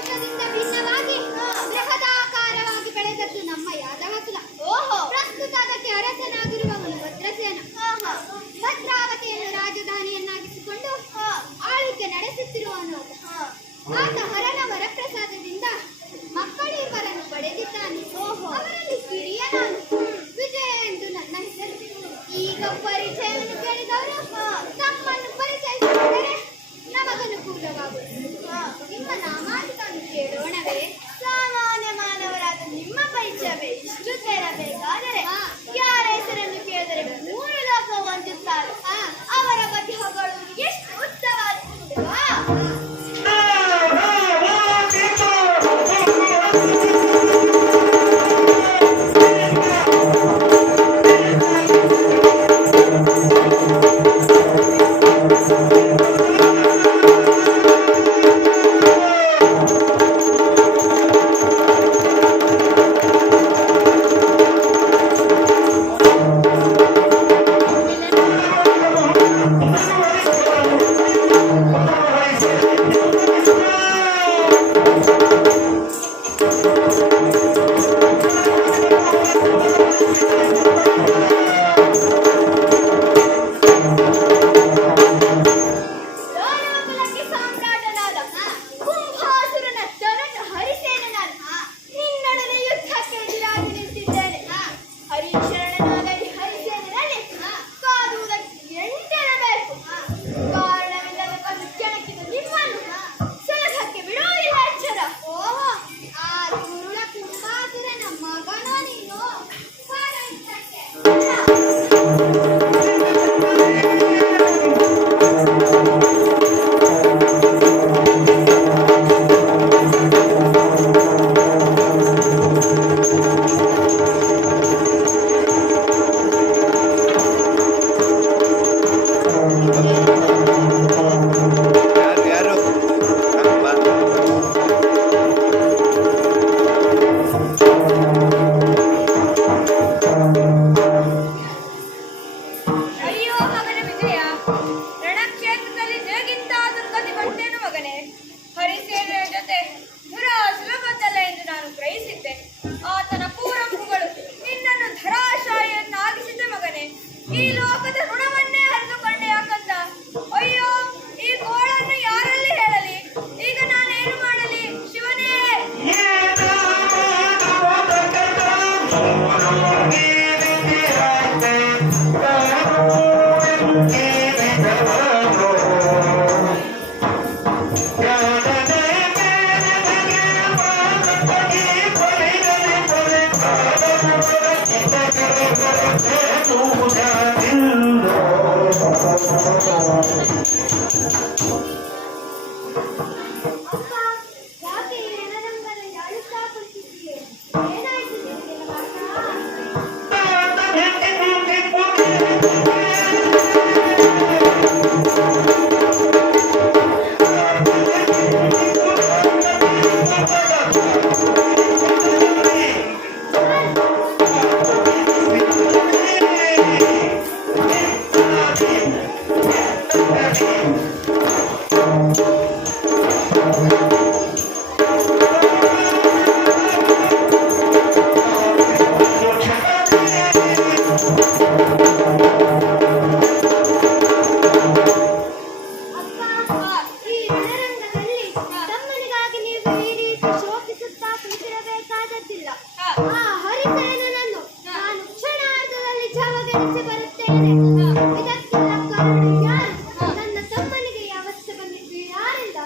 ವೃತ್ತದಿಂದ ಭಿನ್ನವಾಗಿ ಬೃಹದಾಕಾರವಾಗಿ ಬೆಳೆದದ್ದು ನಮ್ಮ ಯಾದವಕುಲ. ಪ್ರಸ್ತುತ ಅದಕ್ಕೆ ಅರಸನಾಗಿರುವವನು ಭದ್ರಸೇನ. ಭದ್ರಾವತಿಯನ್ನು ರಾಜಧಾನಿಯನ್ನಾಗಿಸಿಕೊಂಡು ಆಳ್ವಿಕೆ ನಡೆಸುತ್ತಿರುವವನು ಆತ ಹರನ ವರಪ್ರಸಾದದಿಂದ ಮಕ್ಕಳಿಬ್ಬರನ್ನು ಪಡೆದಿದ್ದಾನೆ. ಅವರಲ್ಲಿ ಕಿರಿಯ ನಾನು. ವಿಜಯ ಎಂದು ನನ್ನ ಹೆಸರು. ಈಗ ಪರಿಚಯವನ್ನು ಕೇಳಿದವರು ತಮ್ಮನ್ನು ಪರಿಚಯಿಸಿದರೆ ನಮಗನುಕೂಲವಾಗುತ್ತದೆ. ನಿಮ್ಮ ನಾಮಾಂತರವನ್ನು ಕೇಳೋಣವೇ? ಸಾಮಾನ್ಯ ಮಾನವರಾದ ನಿಮ್ಮ ಪರಿಚಯವೇ ಇಷ್ಟು ತೆರಬೇಕಾದರೆ ಯಾರ ಹೆಸರನ್ನು ಕೇಳಿದರೆ 3 ಲೋಕ ವಂದಿಸುತ್ತಾರೆ. ಅವರ ಬಗ್ಗೆ ಹೊಗಳು ಎಷ್ಟು ಉತ್ತಮವಾಗುತ್ತವಾ? ಲೋಲೋಕುಲಕ್ಕೆ ಸಾಮ್ರಾಟನಾದ ಕುಂಭಾಸುರನ ತನಕ ಹರಿಸೇನ ನಾನು. ನಿನ್ನೊಡನೆ ಯುದ್ಧಕ್ಕೆ ಎದುರಾಗಿ ನಿಂತಿದ್ದೇನೆ. ಹರಿಶರಣನಾದ ಈ ಹರಿಸೇನಲ್ಲಿ ಕಾದುವುದಕ್ಕೆ ಎಂಟಿರಬೇಕು. ಕಾರಣವಿಲ್ಲದೆ ಬಂದು ಕೆಣಕಿದ ನಿಮ್ಮನ್ನು ಸಲಹಕ್ಕೆ ಬಿಡುವುದಿಲ್ಲ ಎಚ್ಚರ. ಆ ದುರುಳ ಕುಂಭಾಸುರನ ಮಗನೋ ನೀನು? ಬಾರ ಯುದ್ಧಕ್ಕೆ. ಯಾರು ಬಾ. ಅಯ್ಯೋ ಮಗನ ವಿಜಯ, ರಣಕ್ಷೇತ್ರದಲ್ಲಿ ನಿನಗಿಂತ ದುರ್ಗತಿ ಬಂದೇನು ಮಗನೇ? ಹರಿಸೇನೆಯ ಜೊತೆ ಸುಲಭದ್ದಲ್ಲ ಎಂದು ನಾನು ಗ್ರಹಿಸಿದ್ದೆ. ಆತನ ಪೂರಕಗಳು ನಿನ್ನನ್ನು ಧರಾಶಾಯಿಯನ್ನಾಗಿಸಿದೆ ಮಗನೇ. ಈ ಲೋಕದ ಋಣವನ್ನೇ ಹರಿದುಕೊಂಡೆ ಯಾಕಂದ? ಅಯ್ಯೋ, ಈ ಗೋಳನ್ನು ಯಾರಲ್ಲಿ ಹೇಳಲಿ? ಈಗ ನಾನೇನು ಮಾಡಲಿ ಶಿವನೇ? ಅಪ್ಪ, ಯಾಕೆ ಈ ರಣರಂಗದಲ್ಲಿ ಅಳುತ್ತಾ ಕುಳಿತಿದ್ದೀಯೆ? ಏನಾಯಿತು ನಿನಗೆ ಮಗ? ಅಪ್ಪ, ಈ ರಣರಂಗದಲ್ಲಿ ತಮ್ಮನಿಗಾಗಿ ನೀವು ಈ ರೀತಿ ಶೋಕಿಸುತ್ತಾ ಕುಳಿತಿರಬೇಕಾದದ್ದಿಲ್ಲ. ಆ ಹರಿಸೇನನನ್ನು ನಾನು ಕ್ಷಣಾರ್ಧದಲ್ಲಿ ಜವಗಣಿಸಿ ಬರುತ್ತೇನೆ. ಇದಕ್ಕೆಲ್ಲ ಕಾರಣ ಯಾರು? ನನ್ನ ತಮ್ಮನಿಗೆ ಈ ಅವಸ್ಥೆ ಬಂದಿದ್ದು ಯಾರಿಂದ?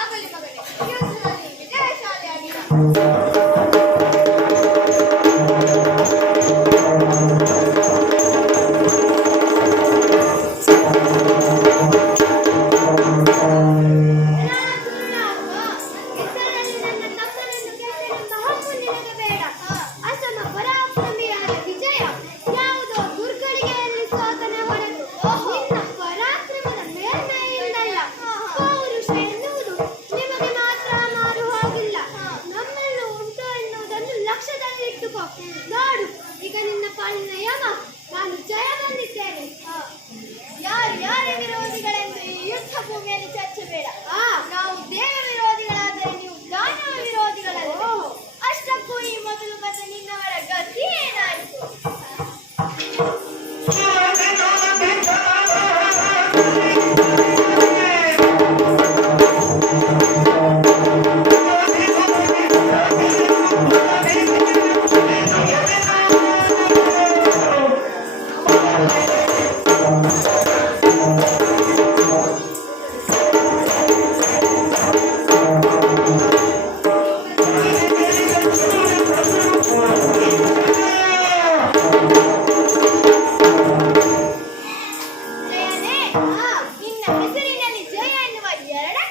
ಆಗಲಿ ಮಗನೇ, ಯುದ್ಧದಲ್ಲಿ ವಿಜಯಶಾಲಿಯಾಗಿ ಹೆಸರಲ್ಲಿ ನನ್ನ ತಮ್ಮನನ್ನು ಗೆಲ್ಲಲೆಂಬ ಹಕ್ಕು ನಿನಗೆ ಬೇಡ. ಅಸಮ ಪರಾಕ್ರಮಿಯಾದ ವಿಜಯ ಯಾವುದೋ ದುರ್ಗಳಿಗೆಯಲ್ಲಿ ಸೋತನ ಹೊರತು ನಿನ್ನ ಪರಾಕ್ರಮದ ಮೇಲ್ಮೈಯಿಂದಲ್ಲ. ಪೌರುಷ ಎನ್ನುವುದು ನಿಮಗೆ ಮಾತ್ರ ಮಾರು ಹೋಗಿಲ್ಲ, ನಮ್ಮೆಲ್ಲೂ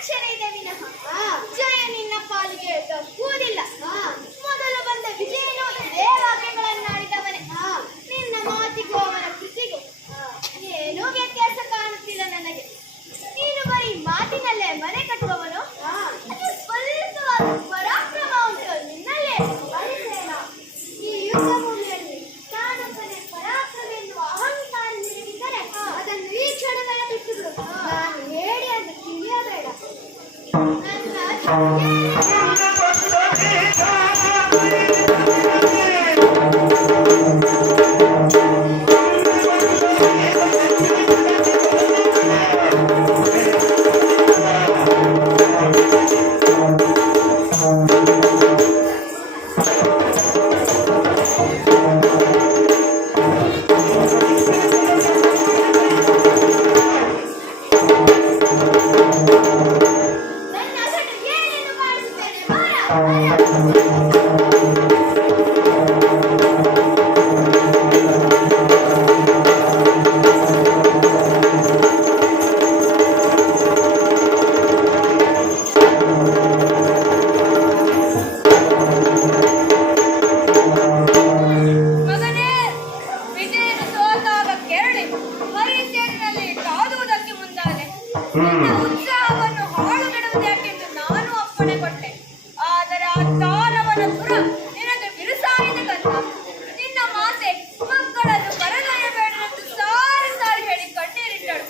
ರಕ್ಷಣೆ ಇದೆ ವಿನಃ ಜಯ ನಿನ್ನ ಪಾಲಿಗೆ ಕೂದಿಲ್ಲ. ಮೊದಲು ಬಂದ ವಿಜಯನು ಇದೇ ವಾಕ್ಯಗಳನ್ನಾಡಿದವನೇ. ನಿನ್ನ ಮಾತಿಗೂ ಅವನ ಕೃತಿಗೂ ಏನೂ ವ್ಯತ್ಯಾಸ ಕಾಣುತ್ತಿಲ್ಲ ನನಗೆ. ನೀನು ಬರೀ ಮಾತಿನಲ್ಲೇ ಮನೆ ಕಟ್ಟುವವನು, ಅದು ಸ್ವಲ್ಪವಾದ ಪರಾಕ್ರಮ ಉಂಟು ನಿನ್ನಲ್ಲೇ. ಈ ಯುದ್ಧ ಭೂಮಿಯಲ್ಲಿ ನಾನೊಬ್ಬನೇ ಪರಾಕ್ರಮ ಎನ್ನುವ ಅಹಂಕಾರ ನಿನಗಿದ್ದರೆ ಅದನ್ನು ಈ ಕ್ಷಣದಲ್ಲಿ ಬಿಟ್ಟು ಬಿಡು. ನಾನು ಹೇಳಿ ಅಂತ ತಿಳಿಯಬೇಡ. ನನ್ನ ಅಸಲು ಏನೇನು ಮಾಡಿಸುತ್ತೇನೆ ಮಗನೇ, ವಿಜಯನು ಸೋತಾಗ ಕೇಳಿ ಹರಿಸೇನಿನಲ್ಲಿ ಕಾದುವುದಕ್ಕೆ ಮುಂದಾದೆ. ನಿನ್ನ ಉತ್ಸಾಹವನ್ನು ಹಾಳುಗೆಡುವುದಕ್ಕೆಂದು ನಾನು ಅಪ್ಪಣೆ ಕೊಟ್ಟೆ. ಆದರೆ ಆ ದಾನವನ ಸುರ ನಿನಗೆ ಬಿರುಸಾಯಿದೆ ಕಂದ. ನಿನ್ನ ಮಾತೆ ಮಕ್ಕಳನ್ನು ಕರೆದೊಯ್ಯಬೇಡವೆಂದು ಸಾರಿ ಸಾರಿ ಹೇಳಿ ಕಣ್ಣೀರಿಟ್ಟಳು.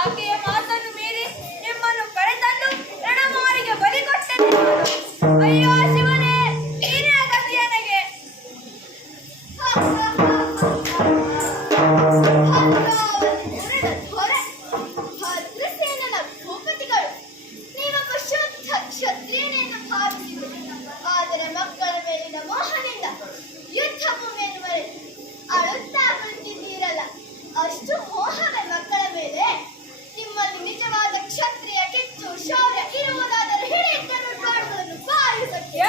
ಆಕೆಯ ಮಾತನ್ನು ಮೀರಿ ನಿಮ್ಮನ್ನು ಕರೆತಂದು ರಣಮಾರಿಗೆ ಬಲಿ ಕೊಟ್ಟೆ. ಅಯ್ಯೋ ಶಿವನೇ, ನೀನೇ ಗತಿ ನನಗೆ. ಭದ್ರಸೇನನ ಭೂಪತಿಗಳು ನೀವೊಬ್ಬ ಶುದ್ಧ ಕ್ಷತ್ರಿಯನೆಂದು ಭಾವಿಸಿದರು. ಆದರೆ ಮಕ್ಕಳ ಮೇಲಿನ ಮೋಹದಿಂದ ಯುದ್ಧ ಭೂಮಿಯನ್ನು ಮರೆತು ಅಳುತ್ತಾ ಕುಳಿತಿದ್ದೀರಲ್ಲ. ಅಷ್ಟು ಮೋಹವೇ ಮಕ್ಕಳ ಮೇಲೆ? ನಿಮ್ಮಲ್ಲಿ ನಿಜವಾದ ಕ್ಷತ್ರಿಯ ಕಿಚ್ಚು ಶೌರ್ಯ ಇರುವುದಾದರೆ ಹಿಡಿಯುತ್ತನ್ನು ಕಾಡುವುದನ್ನು ಬಾರಿ ಸತ್ಯ.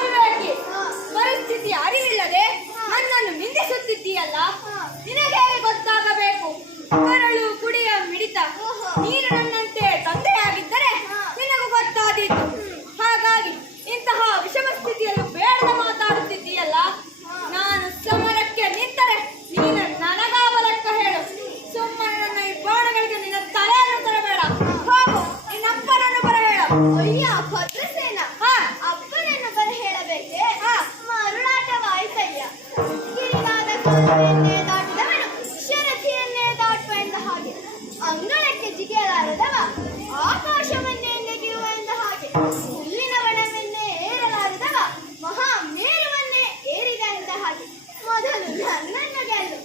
ವಿವೇಕಿ, ಪರಿಸ್ಥಿತಿ ಅರಿವಿಲ್ಲದೆ ನನ್ನನ್ನು ನಿಂದಿಸುತ್ತಿದ್ದೀಯಲ್ಲ. ನಿನಗೆ ಗೊತ್ತಾಗಬೇಕು. ಕರಳು ಕುಡಿಯ ಮಿಡಿತ. ನೀನು ನನ್ನಂತೆ ತಂದೆಯಾಗಿದ್ದರೆ ನಿನಗೂ ಗೊತ್ತಾದೀತು. ಹಾಗಾಗಿ ಇಂತಹ ವಿಷಮ ಸ್ಥಿತಿಯಲ್ಲೂ ಬೇಡದ ಮಾತಾಡುತ್ತಿದ್ದೀಯಲ್ಲ. ನಾನು ಸಮರಕ್ಕೆ ನಿಂತರೆ ನೀನು ನನಗಾವಲೆಕ್ಕ ಹೇಳು. ಸುಮ್ಮನೆ ನನ್ನ ಈ ಬಾಣಗಳಿಗೆ ನಿನ್ನ ತಲೆಯನ್ನು ತರಬೇಡ. ಹೋಗು, ನಿನ್ನಪ್ಪನನ್ನು ಬರ ಹೇಳು. ಅಯ್ಯ ಭದ್ರಸೇನ, ಅಪ್ಪನನ್ನು ಬರ ಹೇಳಬೇಕೆ? ಮರುಳಾಟವಾಯಿತಯ್ಯ. ಗಿರಿವಾದ ಕಾಲುವೆಯನ್ನೇ ದಾಟಿದವನು ಶರಥಿಯನ್ನೇ ದಾಟುವ ಎಂದ ಹಾಗೆ, ಅಂಗಳಕ್ಕೆ ಜಿಗಿಯಲಾರದವ ಆಕಾಶವನ್ನೇ ನೆಗೆಯುವ ಎಂದ ಹಾಗೆ, ಹುಲ್ಲಿನ ಬಣವನ್ನೇ ಏರಲಾರದವ ಮಹಾ ಮೇರುವನ್ನೇ ಏರಿದ ಎಂದ ಹಾಗೆ. ಮೊದಲು ನನ್ನನ್ನು ಗೆಲ್ಲು,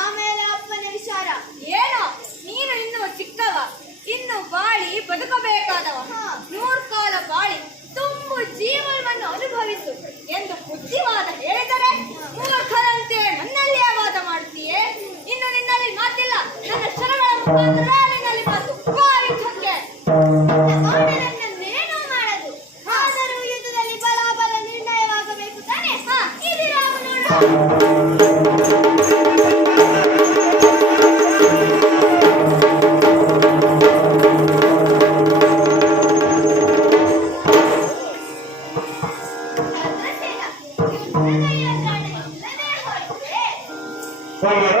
ಆಮೇಲೆ ಅಪ್ಪನ ವಿಚಾರ. ಏನೋ ನೀನು ಇನ್ನು ಚಿಕ್ಕವ, ಇನ್ನು ಬಾಳಿ ಬದುಕಬೇಕಾದವ. 100 ಕಾಲ ಬಾಳಿ ತುಂಬು ಜೀವನವನ್ನು ಅನುಭವಿಸು ಎಂದು ಬುದ್ಧಿವಾದ ಹೇಳಿದರೆ ಮೂರ್ಖರಂತೆ ನನ್ನಲ್ಲಿಯೇ ವಾದ ಮಾಡುತ್ತೀಯೇ. ಇನ್ನು ನಿನ್ನಲ್ಲಿ ಮಾತಿಲ್ಲ. ನನ್ನ ಶರಗಳ ಮುಖಾಂತರ ನಿನ್ನಲ್ಲಿ ಮಾತು. ಬಾ ಯುದ್ಧಕ್ಕೆ. ಆಡರನ್ನೇನೂ ಮಾಡದು. ಆದರೂ ಯುದ್ಧದಲ್ಲಿ ಬಲಾಬಲ ನಿರ್ಣಯವಾಗಬೇಕು ತಾನೆ. ಇದಿರಾ ನೋಡು. ಭದ್ರಸೇನ, ಯುದ್ಧದ ಯಂತ್ರಣ ಇಲ್ಲದೆ ಹೋಯಿತೆ. Thank you.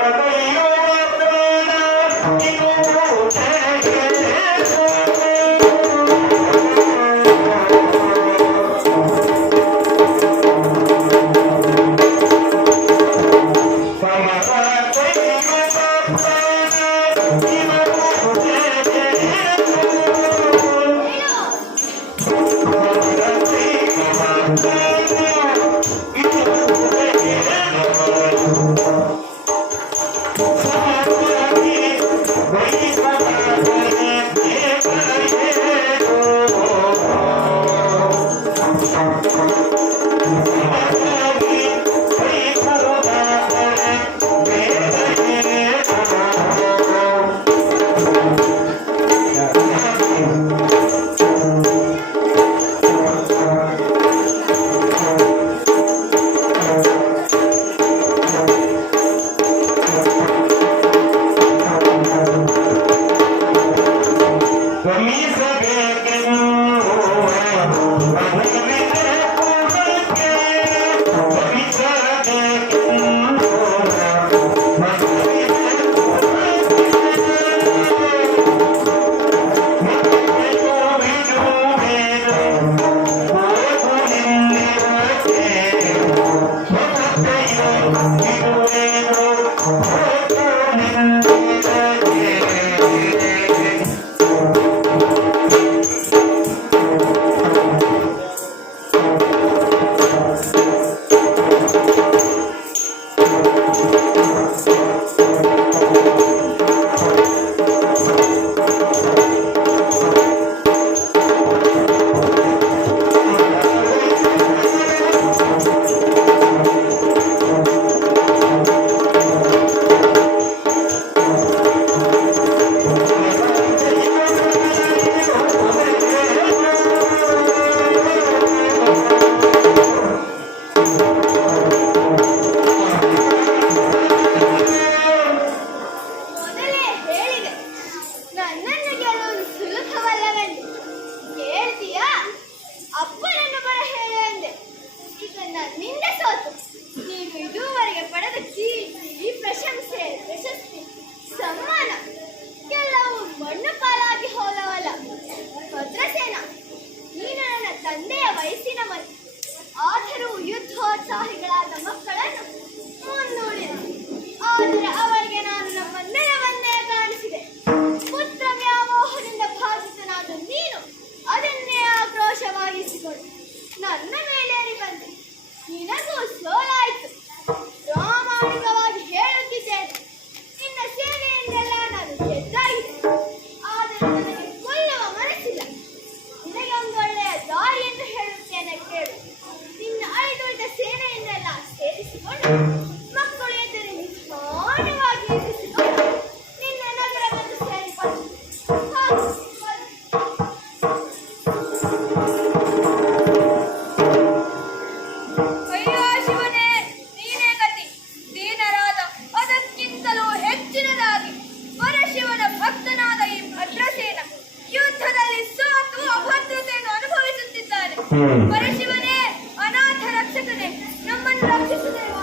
ನನ್ನ ಮೇಲೇರಿ ಬಂದೆ. ನಿನಗೂ ಸೋಲಾಯಿತು. ಪ್ರಾಮಾಣಿಕವಾಗಿ ಹೇಳುತ್ತಿದ್ದೇನೆ, ನಿನ್ನ ಸೇನೆಯನ್ನೆಲ್ಲ ನಾನು ಗೆದ್ದಾಗಿದೆ. ಆದರೆ ನನಗೆ ಕೊಲ್ಲುವ ಮನಸ್ಸಿಲ್ಲ. ನಿನಗೆ ಒಂದು ಒಳ್ಳೆಯ ದಾರಿಯನ್ನು ಹೇಳುತ್ತೇನೆ ಕೇಳು. ನಿನ್ನ ಅಳಿದುಳಿದ ಸೇನೆಯನ್ನೆಲ್ಲ ಸೇರಿಸಿಕೊಂಡು ಮಕ್ಕಳು ಎದುರು ನಿಧಾನವಾಗಿ ಎದುರಿಸಿಕೊಂಡು ನಿನ್ನ ನಗರವನ್ನು ಸೇರಿಕೊಂಡು ಅಯ್ಯೋ ಶಿವನೇ, ನೀನೇ ಗತಿ. ದೀನರಾದ ಅದಕ್ಕಿಂತಲೂ ಹೆಚ್ಚಿನದಾಗಿ ಪರಶಿವನ ಭಕ್ತನಾದ ಈ ಭದ್ರಸೇನ ಯುದ್ಧದಲ್ಲಿ ಸೋತು ಅಭದ್ರತೆಯನ್ನು ಅನುಭವಿಸುತ್ತಿದ್ದಾನೆ. ಪರಶಿವನೇ, ಅನಾಥ ರಕ್ಷಕನೇ, ನಮ್ಮನ್ನು ರಕ್ಷಿಸುತ್ತೇವಾ?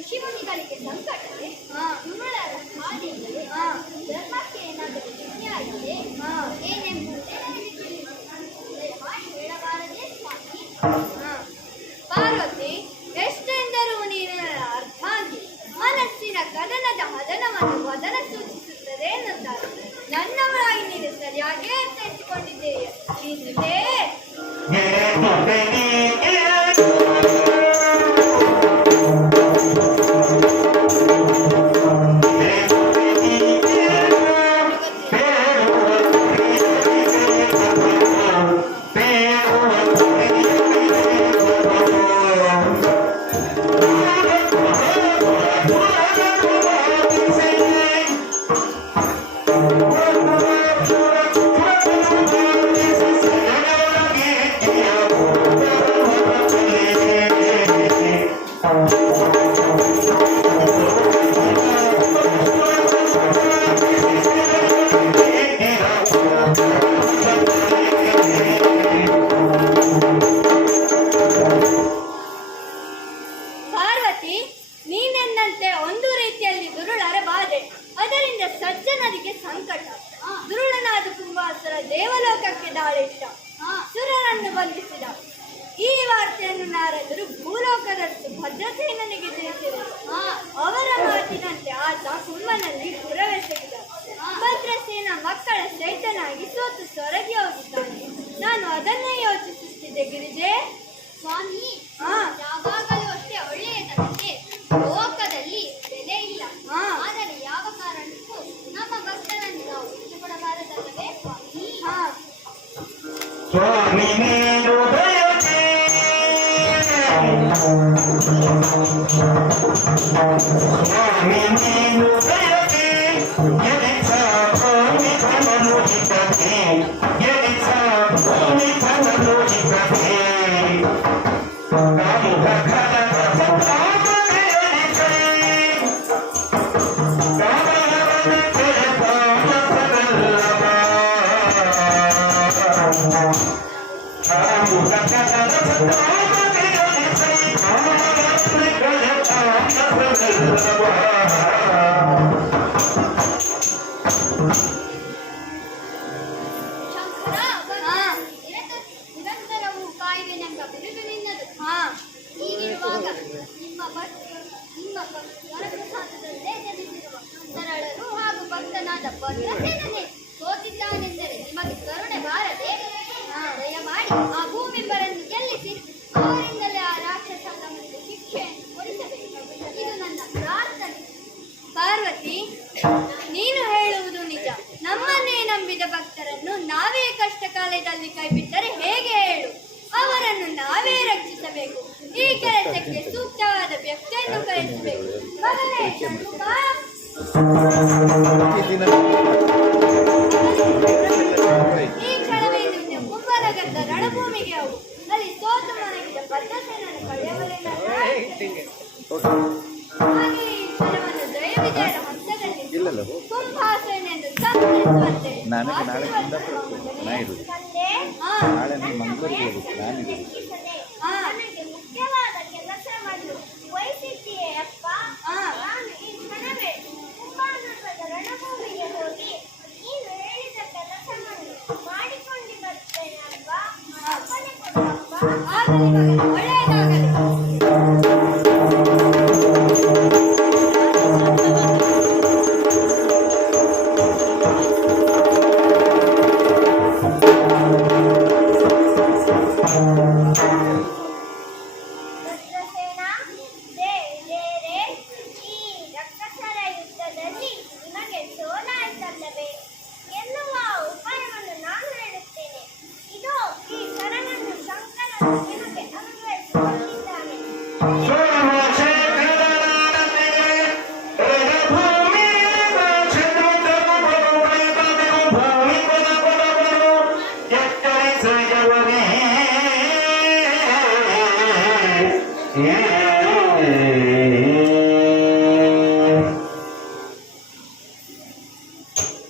ಋಷಿಮುನಿಗಳಿಗೆ ಸಂಕಟವೇ? ದುರುಳರ ಹಾದಿಗೆ ಧರ್ಮಕ್ಕೆ ಏನಾದರೂ ವಿಧಿಯಾಗಿದೆ ಏನೆಂಬುದೇ ನನಗೆ ತಿಳಿದಿಲ್ಲ. ದಯಮಾಡಿ ಹೇಳಬಾರದೇ ಸ್ವಾಮಿ? ಪಾರ್ವತಿ, ಎಷ್ಟೆಂದರೂ ನೀನು ಅರ್ಧಾಂಗಿ. ಮನಸ್ಸಿನ ಕದನದ ಹದನವನ್ನು ವದನ ಸೂಚಿಸುತ್ತದೆ ಎನ್ನುತ್ತಾರೆ. ನನ್ನವರಾಗಿ ನೀನು ಸರಿಯಾಗಿ ಅರ್ಥೈಸಿಕೊಂಡಿದ್ದೇವೆ. ಪಾರ್ವತಿ, ನೀನೆಂದಂತೆ ಒಂದು ರೀತಿಯಲ್ಲಿ ದುರುಳರ ಬಾಧೆ, ಅದರಿಂದ ಸಜ್ಜನರಿಗೆ ಸಂಕಟ. ದುರುಳನಾದ ಕುಂಭಾಸುರ ದೇವಲೋಕಕ್ಕೆ ದಾಳಿಟ್ಟ, ಸುರರನ್ನು ಬಂಧಿಸಿದ. ಈ ವಾರ್ತೆಯನ್ನು ನಾರದರು ಭೂಲೋಕದಷ್ಟು ಭದ್ರಸೇನನಿಗೆ ತಿಳಿಸಿದರು. ಅವರ ಮಾತಿನಂತೆ ಆತ ಕುಂಭನಲ್ಲಿ ಪುರವೆಸಗಿದ. ಭದ್ರಸೇನ ಮಕ್ಕಳ ಸೈತನಾಗಿ ಸೋತು ಸೊರಗಿ ಹೋಗಿದ್ದಾನೆ. ನಾನು ಅದನ್ನೇ ಯೋಚಿಸುತ್ತಿದ್ದೆ ಗಿರಿಜೆ. ಸ್ವಾಮಿ, ಯಾವಾಗಲೂ ಅಷ್ಟೇ ಒಳ್ಳೆಯದಕ್ಕೆ ಲೋಕದಲ್ಲಿ ಬೆಲೆ ಇಲ್ಲ. ಆದರೆ ಯಾವ ಕಾರಣಕ್ಕೂ ನಮ್ಮ ಭಕ್ತರನ್ನು ನಾವು ಇಷ್ಟಪಡಬಾರದಲ್ಲವೇ ಸ್ವಾಮಿ? ಸ್ವಾಮಿ ನೀನು ದಯಚೆ, ಸ್ವಾಮಿ ನೀನು ದಯಚೆ, ಎನಿಸ ಭೂಮಿ ಧನನು ಹಿತತೆ, ಎನಿಸ ಭೂಮಿ ಧನನು ಹಿತತೆ, ಕಾಮುಕ ಖಲದ ಸಂತಾಪಕ್ಕೆ ಎನಿಸೆ, ಶಂಕರ ನಿರಂತರವೂ ಕಾಯುವೆನೆಂಬ ಬಿರುದು ನಿನ್ನದು. ಹೀಗಿರುವಾಗ ನಿಮ್ಮ ವರಪ್ರಸಾದದಲ್ಲೇ ಜನಿಸಿರುವ ಸರಳರು ಹಾಗೂ ಭಕ್ತನಾದ ಭದ್ರಸೇನನೇ ಸೋತಿದ್ದಾನೆಂದರೆ ನಿಮಗೆ ಕರುಣೆ ಬಾರದೆ ದಯಮಾಡಿ ಆ ಭೂಮಿಬ್ಬರನ್ನು ಗೆಲ್ಲಿಸಿ ಅವರಿಂದಲೇ ಆ ರಾಕ್ಷಸನಿಗೆ ಶಿಕ್ಷೆಯನ್ನು ಕೊಡಿಸಬೇಕು. ಇದು ನನ್ನ ಪ್ರಾರ್ಥನೆ. ಪಾರ್ವತಿ, ನೀನು ಹೇಳುವುದು ನಿಜ. ನಮ್ಮನ್ನೇ ನಂಬಿದ ಭಕ್ತರನ್ನು ನಾವೇ ಕಷ್ಟ ಕಾಲದಲ್ಲಿ ಕೈಬಿಟ್ಟರೆ ಹೇಗೆ ಹೇಳು? ಅವರನ್ನು ನಾವೇ ರಕ್ಷಿಸಬೇಕು. ಈ ಕೆಲಸಕ್ಕೆ ಸೂಕ್ತವಾದ ವ್ಯಕ್ತಿಯನ್ನು ಕರೆಸಬೇಕು. ಮಗನೇ ಷಣ್ಮುಖ, ಈ ಕ್ಷಣವೇ ನಿನ್ನ ಕುಂಭನಗರದ ರಣಭೂಮಿಗೆ ಹೋಗು. ಅಲ್ಲಿ ಸೋತು ಮಲಗಿದ ಭದ್ರಸೇನನ್ನು ಕಳೆಯವರೆಲ್ಲ ಹಾಗೆ ಈ ಕ್ಷಣವನ್ನು ಜಯ ವಿಜಯದ ಹಸ್ತದಲ್ಲಿ ಕುಂಭಾಸನೆಂದು ಸಂಹರಿಸುವಂತೆ ನಾಳೆ ಕುಂದಾಪುರಕ್ಕೆ ತಂದೆ, ನಾಳೆ ಮಂಗಳೂರಿಗೆ ಹೋಗುದು ನಾನಿಗೆ ನನಗೆ ಮುಖ್ಯವಾದ ಕೆಲಸವನ್ನು ವಹಿಸಿದ್ದೀಯೇ ಅಪ್ಪ. ನಾನು ಈ ಕ್ಷಣವೇ ಕುಂಭನಗರದ ರಣಭೂಮಿಗೆ ಹೋಗಿ ನೀನು ಹೇಳಿದ ಕೆಲಸವನ್ನು ಮಾಡಿಕೊಂಡು ಬರ್ತೇನೆ ಅಪ್ಪ. ಅಪ್ಪನೇ ಕೊಡು ಅಪ್ಪ. ಆಗಲಿ ಮಗನೇ, ಒಳ್ಳೆಯದಾಗಲಿ. ಭದ್ರಸೇನ, ದೇವೇರೆ, ಈ ರಕ್ಕಸರ ಯುದ್ಧದಲ್ಲಿ ನಿಮಗೆ ಸೋಲಾಯಿತಲ್ಲವೇ ಎನ್ನುವ ಉಪಾಯವನ್ನು ನಾನು ಹೇಳುತ್ತೇನೆ. ಇದೋ ಈ ಶರಣನ್ನು ಶಂಕರನು ನಿಮಗೆ ಅನುಗ್ರಹಿಸಿಕೊಂಡಿದ್ದಾನೆ.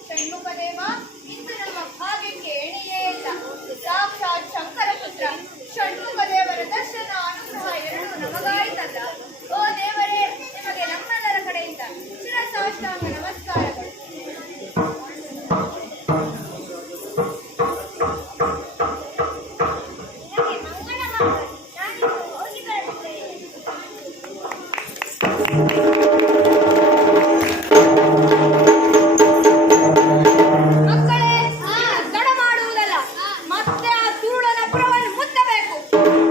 ಷಣ್ಮುಖದೇವ, ಇಂದು ನಮ್ಮ ಭಾಗ್ಯಕ್ಕೆ ಎಣೆಯೇ ಇಲ್ಲ. ಸಾಕ್ಷಾತ್ ಶಂಕರ ಪುತ್ರ ಷಣ್ಮುಖದೇವರ ದರ್ಶನ ಅನುಗ್ರಹ ಎರಡೂ ನಮಗಾಯಿತಲ್ಲ. ಓ ದೇವರೇ, ನಿಮಗೆ ನಮ್ಮೆಲ್ಲರ ಕಡೆಯಿಂದ ಶಿರಸಾಷ್ಟಾಂಗ ನಮಸ್ಕಾರಗಳು. ನಿನಗೆ ಮಂಗಳವಾಗಲಿ. ನಾನಿನ್ನು ಹೋಗಿ ಬರುತ್ತೇನೆ. ಮಕ್ಕಳೇ, ತಡ ಮಾಡುವುದಲ್ಲ. ಮತ್ತೆ ಆ ಧೂಳನ ಪುರವನ್ನು ಮುತ್ತಬೇಕು.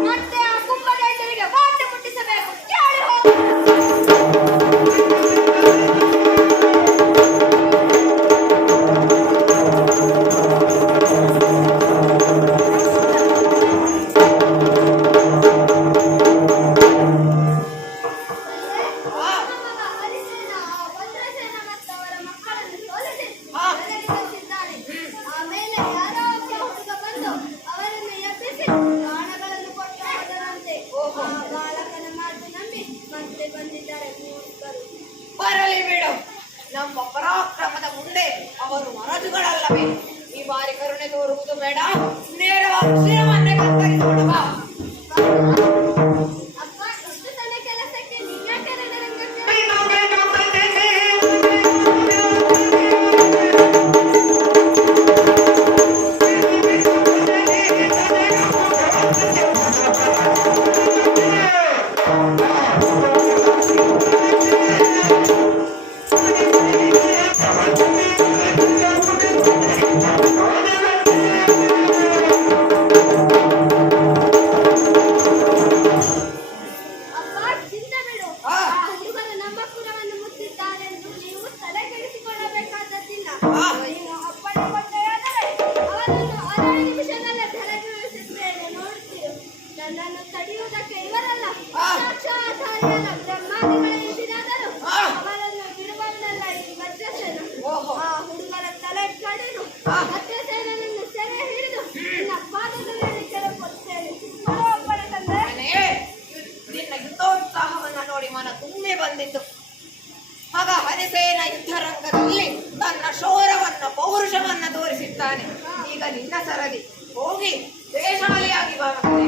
ಮತ್ತೆ ಆ ಕುಂಭದೇಶರಿಗೆ ಬಾಟೆ ಮುಟ್ಟಿಸಬೇಕು. ಕೇಳಿ ಹೋಗು. ಹರಿಸೇನ ಭದ್ರಸೇನ ಮತ್ತು ಅವರ ಮಕ್ಕಳನ್ನು ಸೋಲಿಸಿ ಬೆಳಗಿಸಿದ್ದಾನೆ. ಆಮೇಲೆ ಯಾರೋ ಒಬ್ಬ ಹುಡುಗ ಬಂದು ಅವರನ್ನು ಎಬ್ಬಿಸಿ ಬಾಣಗಳನ್ನು ಕೊಟ್ಟು ಹೋದರಂತೆ. ಆ ಬಾಲಕನ ಮಾತು ನಂಬಿ ಮತ್ತೆ ಬಂದಿದ್ದಾರೆ ಮೂರ್ಖರು. ಬರಲಿ ಬಿಡು. ನಮ್ಮ ಪರಾಕ್ರಮದ ಮುಂದೆ ಅವರು ಮರದುಗಳಲ್ಲವೇ? ಈ ಬಾರಿ ಕರುಣೆ ತೋರುವುದು ಬೇಡ. ನೇರವಾಗಿ ಶಿರವನ್ನೇ ಕತ್ತರಿಸೋಣ ಬಾ. ಅಪ್ಪ, ಇಷ್ಟು ಸಣ್ಣ ಕೆಲಸಕ್ಕೆ ನೀವ್ಯಾಕೆ ರಣರಂಗಕ್ಕೆ ಬಂದಿತು. ಆಗ ಹರಿಸೇನ ಯುದ್ಧರಂಗದಲ್ಲಿ ತನ್ನ ಶೌರ್ಯವನ್ನ ಪೌರುಷವನ್ನ ತೋರಿಸಿದ್ದಾನೆ. ಈಗ ನಿನ್ನ ಸರದಿ, ಹೋಗಿ ದೇಶಾಲಿಯಾಗಿ ಬಾ ಮಗನೇ.